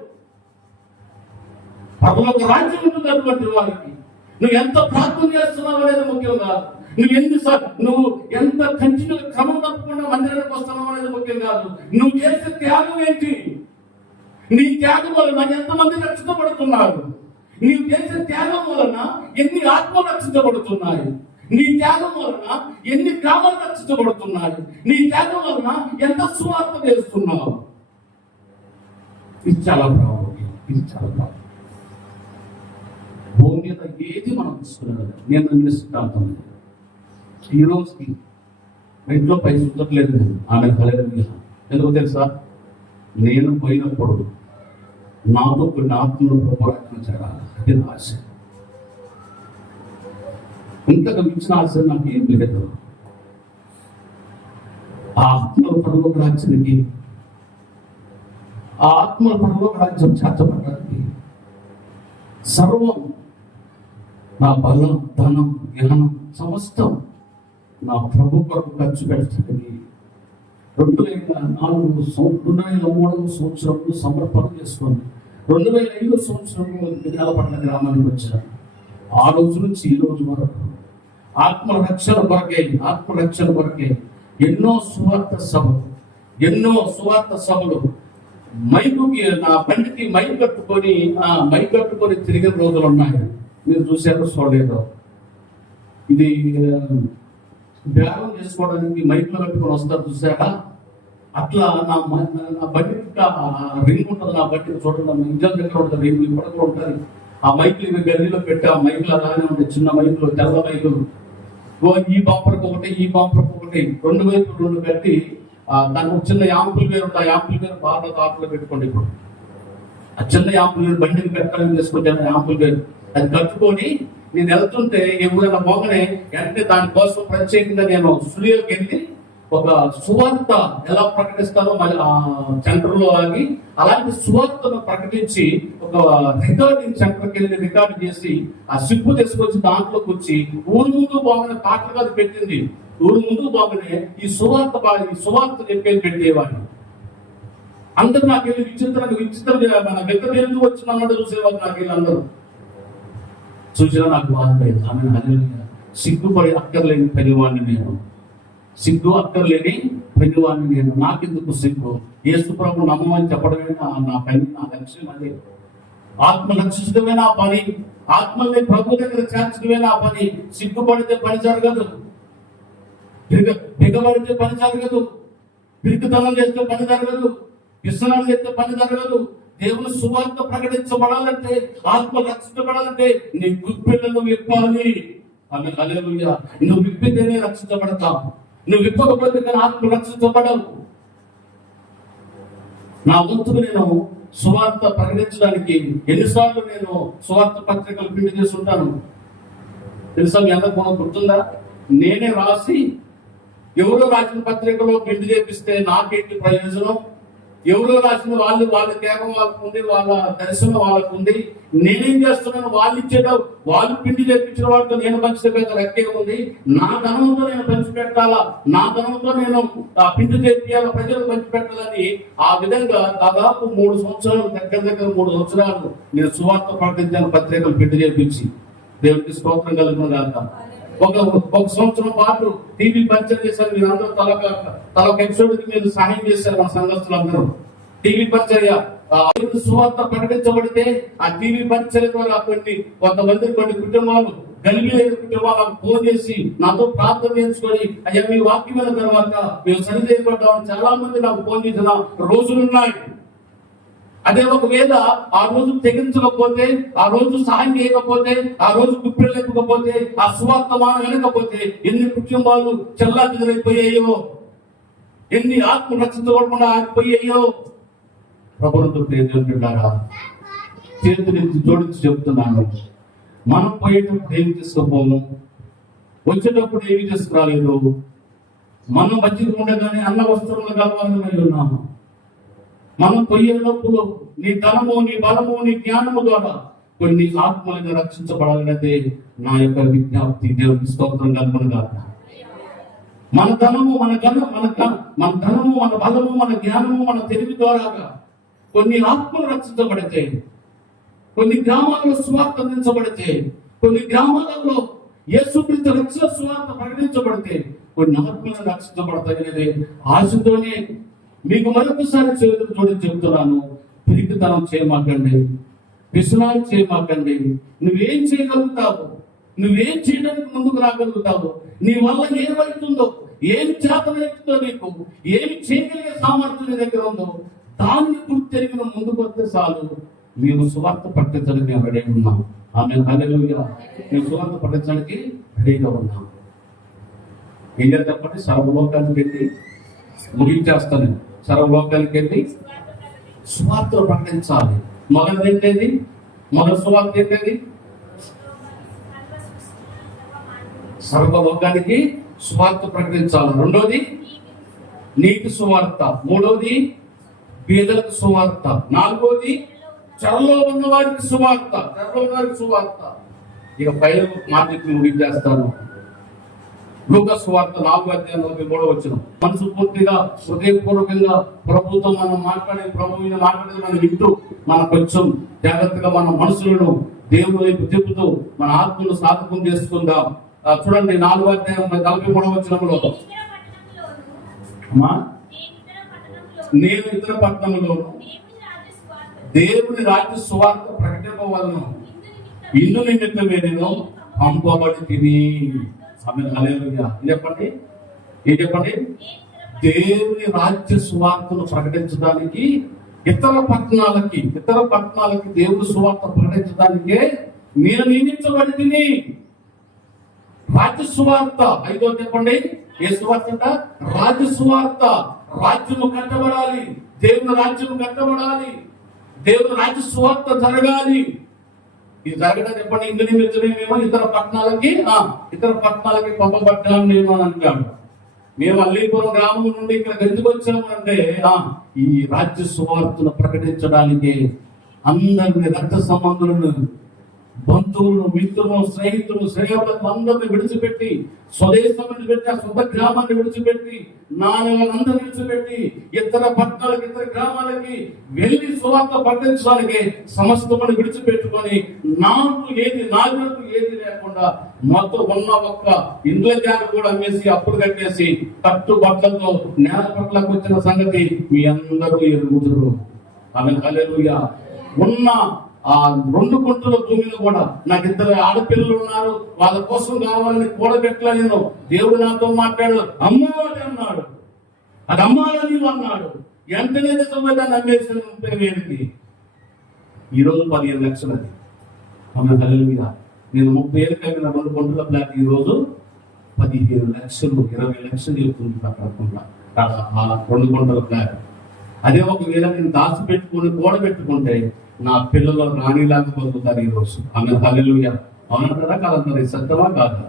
పరలోక రాజ్యం ఉంటుంది అటువంటి వారికి. నువ్వు ఎంత ప్రార్థన చేస్తున్నావు అనేది ముఖ్యం కాదు. నువ్వు ఎంత కంటిన్యూ క్రమం తప్పకుండా మందిరానికి వస్తున్నావు అనేది ముఖ్యం కాదు. నువ్వు చేసే త్యాగం ఏంటి? నీ త్యాగం వలన ఎంతమంది రక్షించబడుతున్నారు? నీవు చేసే త్యాగం వలన ఎన్ని ఆత్మలు రక్షించబడుతున్నాయి? నీ త్యాగం వలన ఎన్ని గ్రామాలు రక్షించబడుతున్నాయి? నీ త్యాగం వలన ఎంత సువార్త చేస్తున్నావు? ఇది చాలా ప్రాముఖ్యం. భూమి మీద ఏది మనం తీసుకున్నాడు నేను సిద్ధాంతం. ఈ రోజుకి ఇంట్లో పైసలు ఉండట్లేదు. ఆమె హల్లెలూయా. ఎందుకు తెలుసా? నేను పోయినప్పుడు నాతో కొన్ని ఆత్మలు ప్రభుత్వం చేరాలి. అది నా ఆశ. ఇంతకు మించిన ఆశ నాకు ఏం లేదు. ఆ ఆత్మల పరలోక రాజ్యానికి, ఆ ఆత్మల పరలోక రాజ్యం చేర్చబడడానికి సర్వం, నా బలం, ధనం, జ్ఞానం సమస్తం నా ప్రభు కొరకు ఖర్చు పెడతానికి 2003 సంవత్సరంలో సమర్పణ చేసుకుని 2005 సంవత్సరంలో విశాలపట్న గ్రామానికి వచ్చాను. ఆ రోజు నుంచి ఈ రోజు వరకు ఆత్మరక్షణ కొరకే ఎన్నో సువార్త సభలు మైకుకి, నా బండికి మైక్ కట్టుకొని తిరిగిన రోజులు ఉన్నాయి. మీరు చూసారో చూడలేదో? ఇది బేరం చేసుకోవడానికి మైక్లో కట్టుకొని వస్తారు, చూసారా? అట్లా నా బండికి రింగ్ ఉంటుంది. నా బండికి చూడండి, ఇంజన్ దగ్గర ఉంటుంది, రింగ్ కూడా ఉంటుంది. ఆ మైకులు ఇవి గల్లీలో పెట్టి ఆ మైకులు అలానే ఉంటాయి. చిన్న మైకులు, తెల్ల మైకులు. ఈ బంపర్కి ఒకటి, ఈ బంపర్కి ఒకటి, 2 వైపులు 2 కట్టి దానికి ఒక చిన్న యాంపుల్ వేరు ఉంటుంది. ఆ యాంపుల్ వేరు బాగా తాటలో పెట్టుకోండి. ఇప్పుడు ఆ చిన్న యాంపుల్ వేరు బండిని పెట్టాలని తీసుకొచ్చాను. యాంపుల్ వేరు అది కట్టుకొని నేను వెళ్తుంటే ఎవరైనా పోగానే వెంటనే దానికోసం ప్రత్యేకంగా నేను స్టూడియోకి వెళ్ళి ఒక సువార్త ఎలా ప్రకటిస్తానో మళ్ళీ సెంటర్లో ఆగి అలాంటి సువార్తను ప్రకటించి ఒక రికార్డింగ్ సెంటర్కి వెళ్ళి రికార్డు చేసి ఆ సిప్పు తీసుకొచ్చి దాంట్లోకి వచ్చి ఊరు ముందు బాగానే పాటలు కాదు పెట్టింది. ఊరు ముందు బాగానే ఈ సువార్త చెప్పేది పెట్టేవాడిని. అందరూ నాకు వెళ్ళి విచిత్రం మన వ్యక్తి తెలుగు వచ్చిన అన్నట్టు చూసేవాళ్ళు. నాకు వెళ్ళి అందరూ చూసినా నాకు బాధ లేదు. ఆమె సిగ్గుపడి అక్కర్లేని పనివాడిని నేను, నాకెందుకు సిగ్గు? యేసు ప్రభు నమ్మమని చెప్పడమే నా పని, నా లక్ష్యం. అదే ఆత్మ రక్షించడమే నా పని, ఆత్మల్ని ప్రభు దగ్గర చేర్చడమే నా పని. సిగ్గుపడితే పని జరగదు, బిగబడితే పని జరగదు, పిరికితనం చేస్తే పని జరగదు, విస్తరణ చేస్తే పని జరగదు. దేవుని సువార్త ప్రకటించబడాలంటే, ఆత్మ రక్షించబడాలంటే నీ గుప్పిళ్ళను విప్పాలి. ఆమె హల్లెలూయా. నువ్వు విప్పితేనే రక్షించబడతావు. నువ్వు విప్పకపోతే కానీ ఆత్మ రక్షించబడవు. నా వంతుకు నేను సువార్త ప్రకటించడానికి ఎన్నిసార్లు నేను సువార్త పత్రికలు ప్రింట్ చేసి ఉంటాను తెలుసా? మీ అందరూ గుర్తుందా? నేనే రాసి ఎవరో రాసిన పత్రికలో ప్రింట్ చేపిస్తే నాకేంటి ప్రయోజనం? ఎవరో రాసిన వాళ్ళ కేవలం వాళ్ళకు ఉంది, వాళ్ళ దర్శనం వాళ్ళకు ఉంది. నేనేం చేస్తున్నాను, వాళ్ళు ఇచ్చేట వాళ్ళు పిండి తెప్పించిన వాటితో నేను పంచితే పెద్ద రెక్కే ఉంది. నా ధనంతో నేను పంచిపెట్టాలా, నా ధనంతో నేను పిండి తెప్పియాలా, ప్రజలకు పంచిపెట్టాలని ఆ విధంగా దాదాపు 3 సంవత్సరాలు, దగ్గర 3 సంవత్సరాలు నేను సువార్త ప్రకటించాను, పత్రికలు పెట్టి చేపించి. దేవుడికి స్తోత్రం కలుగును గాక. ఒక సంవత్సరం పాటు టీవీ పరిచయం చేశారు. మీరందరూ తలొక ఎపిసోడ్కి మీరు సహాయం చేశారు. మన సంఘస్థులందరూ టీవీ పరిచర్య సువార్త ప్రకటించబడితే ఆ టీవీ పరిచర్య ద్వారా కొన్ని కుటుంబాలు, గలిబిలైన కుటుంబాలకు ఫోన్ చేసి నాతో ప్రార్థన చేయించుకొని, అయ్యా మీ వాక్యమైన తర్వాత మేము సరి చేయబడ్డామని చాలా మంది నాకు ఫోన్ చేసిన రోజులున్నాయి. అదే ఒకవేళ ఆ రోజు తెగించకపోతే, ఆ రోజు సహాయం చేయకపోతే, ఆ రోజు గుప్పెలేకపోతే, ఆ సువార్త మనం వినకపోతే ఎన్ని కుటుంబాలు చెల్లాచెదరైపోయాయో, ఎన్ని ఆత్మ రక్షించబడకుండా ఆగిపోయాయో. ప్రభుత్వం ప్రేమించుకుంటారా? చేతులెత్తి జోడించి చెప్తున్నాను, మనం పోయేటప్పుడు ఏమి తీసుకుపోము, వచ్చేటప్పుడు ఏమి తీసుకురాలేదు. మనం మంచిగా ఉండగానే అన్న వస్త్రములు కలవాలని ఉన్నాము. మనం పోయేటప్పుడు నీ ధనము, నీ బలము, నీ జ్ఞానము ద్వారా కొన్ని ఆత్మలుగా రక్షించబడాలనేదే నా యొక్క విజ్ఞప్తి. దేవుడికి స్తోత్రం కలుగును గాక. మన ధనము, మన ధనము, మన బలము, మన జ్ఞానము, మన తెలివి ద్వారా కొన్ని ఆత్మలు రక్షించబడితే, కొన్ని గ్రామాల్లో సువార్త అందించబడితే, కొన్ని గ్రామాలలో యేసుక్రీస్తు రక్షణ సువార్త ప్రకటించబడితే కొన్ని ఆత్మలు రక్షించబడతాయనేది ఆశతోనే మీకు మరొకసారి చేతులు జోడించి చెబుతున్నాను. పిరికితనం చేయమాకండి, విశ్రాంతి చేయమాకండి. నువ్వేం చేయగలుగుతావు, నువ్వేం చేయడానికి ముందుకు రాగలుగుతావు, నీ వల్ల ఏమవుతుందో, ఏం చేతనవుతుందో, నీకు ఏమి చేయగలిగే సామర్థ్యం నీ దగ్గర ఉందో దాన్ని గుర్తెరిగి ముందుకు వస్తే చాలు. మేము సువార్త పట్టించడానికి మేము రెడీగా ఉన్నాం. ఆమె హల్లెలూయా. మేము సువార్త పట్టించడానికి రెడీగా ఉన్నాం. ఏం చెప్పండి, సర్వలోకానికి వెళ్ళి ముగించేస్తాను. సర్వలోకానికి వెళ్ళి సువార్త ప్రకటించాలి. మొదటి సువార్త ఏంటేది? సర్వలోకానికి సువార్త ప్రకటించాలి. రెండోది నీతి సువార్త. మూడోది పేదలకు సువార్త. నాలుగోది చెరలో ఉన్న వారికి సువార్త. ఇక పైన మాటకి ముగించేస్తాను. లూకాసు సువార్త 4:43 మనసు పూర్తిగా హృదయపూర్వకంగా ప్రభుత్వం మనం మాట్లాడేది మనం వింటూ మనం కొంచెం జాగ్రత్తగా మన మనసులను దేవుని వైపు తిప్పుతూ మన ఆత్మను సాధకం చేసుకుందాం. చూడండి 4:43 నేను ఇతర పట్టణంలోను దేవుని రాజ్య సువార్త ప్రకటింపవలను, ఇందు నిమిత్తమే నేను పంపబడి తిని. చెప్పండి, ఏం చెప్పండి? దేవుని రాజ్య సువార్తను ప్రకటించడానికి ఇతర పట్టణాలకి దేవుని సువార్త ప్రకటించడానికే నేను నియమించబడి తిని. రాజ్య సువార్త. ఐదో చెప్పండి, ఏ సువార్త అంట? రాజ్య సువార్త. రాజ్యము కట్టబడాలి, దేవుని రాజ్యము కట్టబడాలి, దేవుని రాజ్య సువార్త జరగాలి. ఇది జరగడం చెప్పండి. ఇందు నిమిత్తమేమో ఇతర పట్టణాలకి పంపబడ్డాను నేను అని అంటాడు. మేము అల్లీపురం గ్రామం నుండి ఇక్కడ ఎందుకు వచ్చాము అంటే ఈ రాజ్య సువార్తను ప్రకటించడానికి అందరిని, రక్త సంబంధులను, బంధువులను, మిత్రులను, స్నేహితులను, శ్రేయోలను అందరిని విడిచిపెట్టి, స్వదేశం విడిచిపెట్టి, ఆ సొంత గ్రామాన్ని విడిచిపెట్టి, నాన్నలందరూ విడిచిపెట్టి ఇతర పట్టణాలకి, ఇతర గ్రామాలకి వెళ్ళి సువార్త ప్రకటించడానికి సమస్తమని విడిచిపెట్టుకొని నాగినట్టు ఏది లేకుండా మొత్తం ఉన్న ఒక్క ఇండ్ల జాగ కూడా అమ్మేసి, అప్పులు కట్టేసి, కట్టు బట్టలతో నేల పట్లకు వచ్చిన సంగతి మీ అందరూ ఎరుగుతురు. ఆమె హల్లెలూయా. ఉన్న ఆ 2 గుంటల భూమిని కూడా, నాకు 2 ఆడపిల్లలు ఉన్నారు, వాళ్ళ కోసం కావాలని కూడబెట్టలే నేను. దేవుడు నాతో మాట్లాడు, అమ్మవాడి అన్నాడు, అది అమ్మాలని అన్నాడు. వెంటనే దాన్ని అమ్మేసిన 30,000కి. ఈరోజు 15 లక్షలు. అది ఆమె హల్లెలూయా. నేను 30,000కి అమ్మిన 2 గుంటల ప్లాట్ ఈరోజు 15 లక్షలు, 20 లక్షలు చెప్తుంది. ఆ 2 గుంటల ప్లాట్. అదే ఒకవేళ నేను దాచిపెట్టుకుని కూడబెట్టుకుంటే నా పిల్లలు రాణిలాగా బతుకుతారు ఈరోజు. ఆమె హల్లెలూయా. అవునంటారా కాదంటారా? సత్యమా కాదా?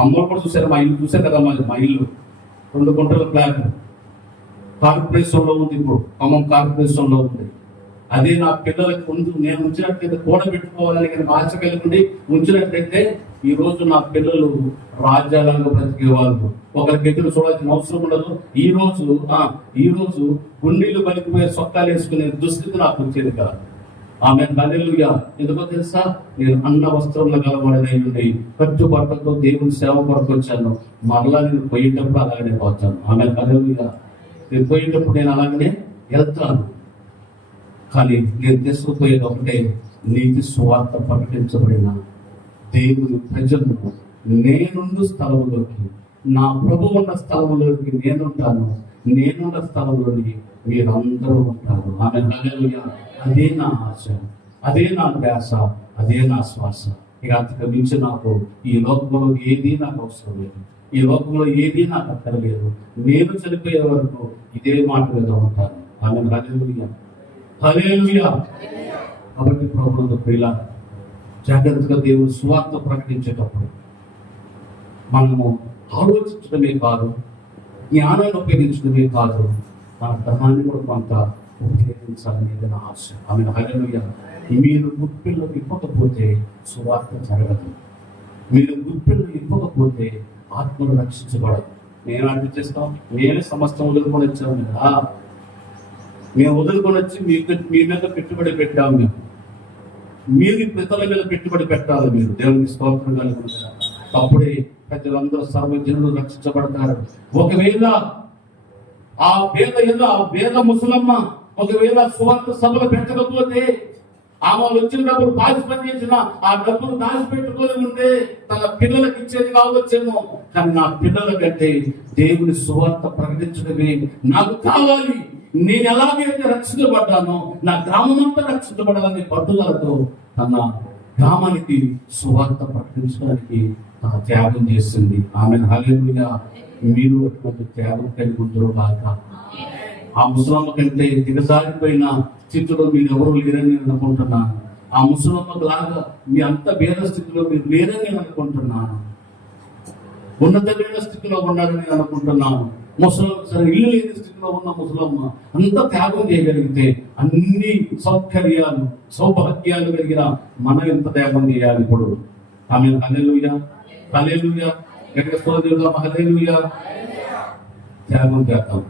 అమ్మలు కూడా చూసారు, మా ఇల్లు చూసారు కదా, మా ఇల్లు 2 గుంటల ఫ్లాట్. కార్పొరేషన్ లో ఉంది, ఇప్పుడు ఖమ్మం కార్పొరేషన్ లో ఉంది. అదే నా పిల్లలకు ముందు నేను ఉంచినట్లయితే కూడబెట్టుకోవాలని కనుక ఆశ కలిగి ఉంచినట్లయితే ఈ రోజు నా పిల్లలు రాజ్యాలను బ్రతికే వాళ్ళు, ఒకరికి ఎదురు చూడాల్సిన అవసరం ఉండదు. ఈ రోజు గుండెలు పలికిపోయే సొక్కాలు వేసుకునే దుస్థితి నాకు వచ్చేది కాదు. ఆమె హల్లెలూయా. ఎందుకో తెలుసా, నేను అన్న వస్త్రంలో గలవాడనై ఉండి కట్టుబట్టతో దేవుని సేవ కొరకు వచ్చాను. మరలా నేను పోయేటప్పుడు అలాగనే పోతాను. ఆమె హల్లెలూయా. నేను పోయేటప్పుడు నేను అలాగనే వెళ్తాను. కానీ నేను తీసుకుపోయేది ఒకటే, నీతి సువార్త ప్రకటించబడిన దేవుని ప్రజలను నేనుండు స్థలంలోకి, నా ప్రభు ఉన్న స్థలంలోకి నేనుంటాను, నేనున్న స్థలంలోని మీరందరూ ఉంటారు. ఆమె హల్లెలూయా. అదే నా ఆశ, అదే నా ధ్యాస, అదే నా శ్వాస. ఇక అంతకు మించి నాకు ఈ లోకంలో ఏదీ నాకు అవసరం లేదు, ఈ లోకంలో ఏదీ నాకు అక్కర్లేదు. నేను చనిపోయే వరకు ఇదే మాట మీద ఉంటాను. ఆమె హల్లెలూయా. హల్లెలూయా. కాబట్టి ప్రభువుల ప్రియులారా, జాగ్రత్తగా దేవుని సువార్త ప్రకటించేటప్పుడు మనము ఆలోచించడమే కాదు, జ్ఞానాన్ని ఉపయోగించడమే కాదు, మన ధనాన్ని కూడా కొంత ఉపయోగించాలనేది నా ఆశ. ఆమె హల్లెలూయా. మీరు గుప్పిళ్ళు ఇవ్వకపోతే సువార్త జరగదు. మీరు గుప్పిళ్ళు ఇవ్వకపోతే ఆత్మను రక్షించబడదు. నేను అనిపించేస్తాం, నేనే సమస్తం వదులుకొని వచ్చాను కదా, మేము వదులుకొని వచ్చి మీ మీద పెట్టుబడి పెట్టాము. మీరు పితల మీద పెట్టుబడి పెట్టాలి. మీరు దేవునికి స్తోత్రం కలుగుతారు. అప్పుడే ప్రజలందరూ సర్వజనులు రక్షించబడతారు. ఒకవేళ ఆ పేద ముసలమ్మ ఒకవేళ సువార్త సభలు పెట్టకపోతే, ఆమె వచ్చిన డబ్బులు పని చేసిన ఆ డబ్బులు దాచిపెట్టుకొని ఉంటే తన పిల్లలకు ఇచ్చేది కావచ్చేమో. కానీ నా పిల్లల కంటే దేవుని సువార్త ప్రకటించడమే నాకు కావాలి. నేను ఎలాగైతే రక్షించబడ్డానో నా గ్రామం అంతా రక్షించబడాలని పట్టుదలతో తన గ్రామానికి సువార్త ప్రకటించడానికి తన త్యాగం చేసింది. ఆమె హల్లెలూయా. మీరు అటువంటి త్యాగం కలిగి ఉందరు కాక. ఆ ముసలమ్మ కంటే దిగజారిపోయిన స్థితిలో మీరు ఎవరు లేరని నేను అనుకుంటున్నాను. ఆ ముసలమ్మకు లాగా మీ అంత భేద స్థితిలో మీరు లేరని నేను అనుకుంటున్నాను. ఉన్నతమైన స్థితిలో ఉన్నారని నేను అనుకుంటున్నాను. ముసలమ్మ సరే ఇల్లు లేని స్థితిలో ఉన్న ముసలమ్మ అంత త్యాగం చేయగలిగితే అన్ని సౌకర్యాలు సౌభాగ్యాలు కలిగిన మనం ఎంత త్యాగం చేయాలి ఇప్పుడు. ఆమె హల్లెలూయా. హల్లెలూయా. హల్లెలూయా. త్యాగం చేద్దాం.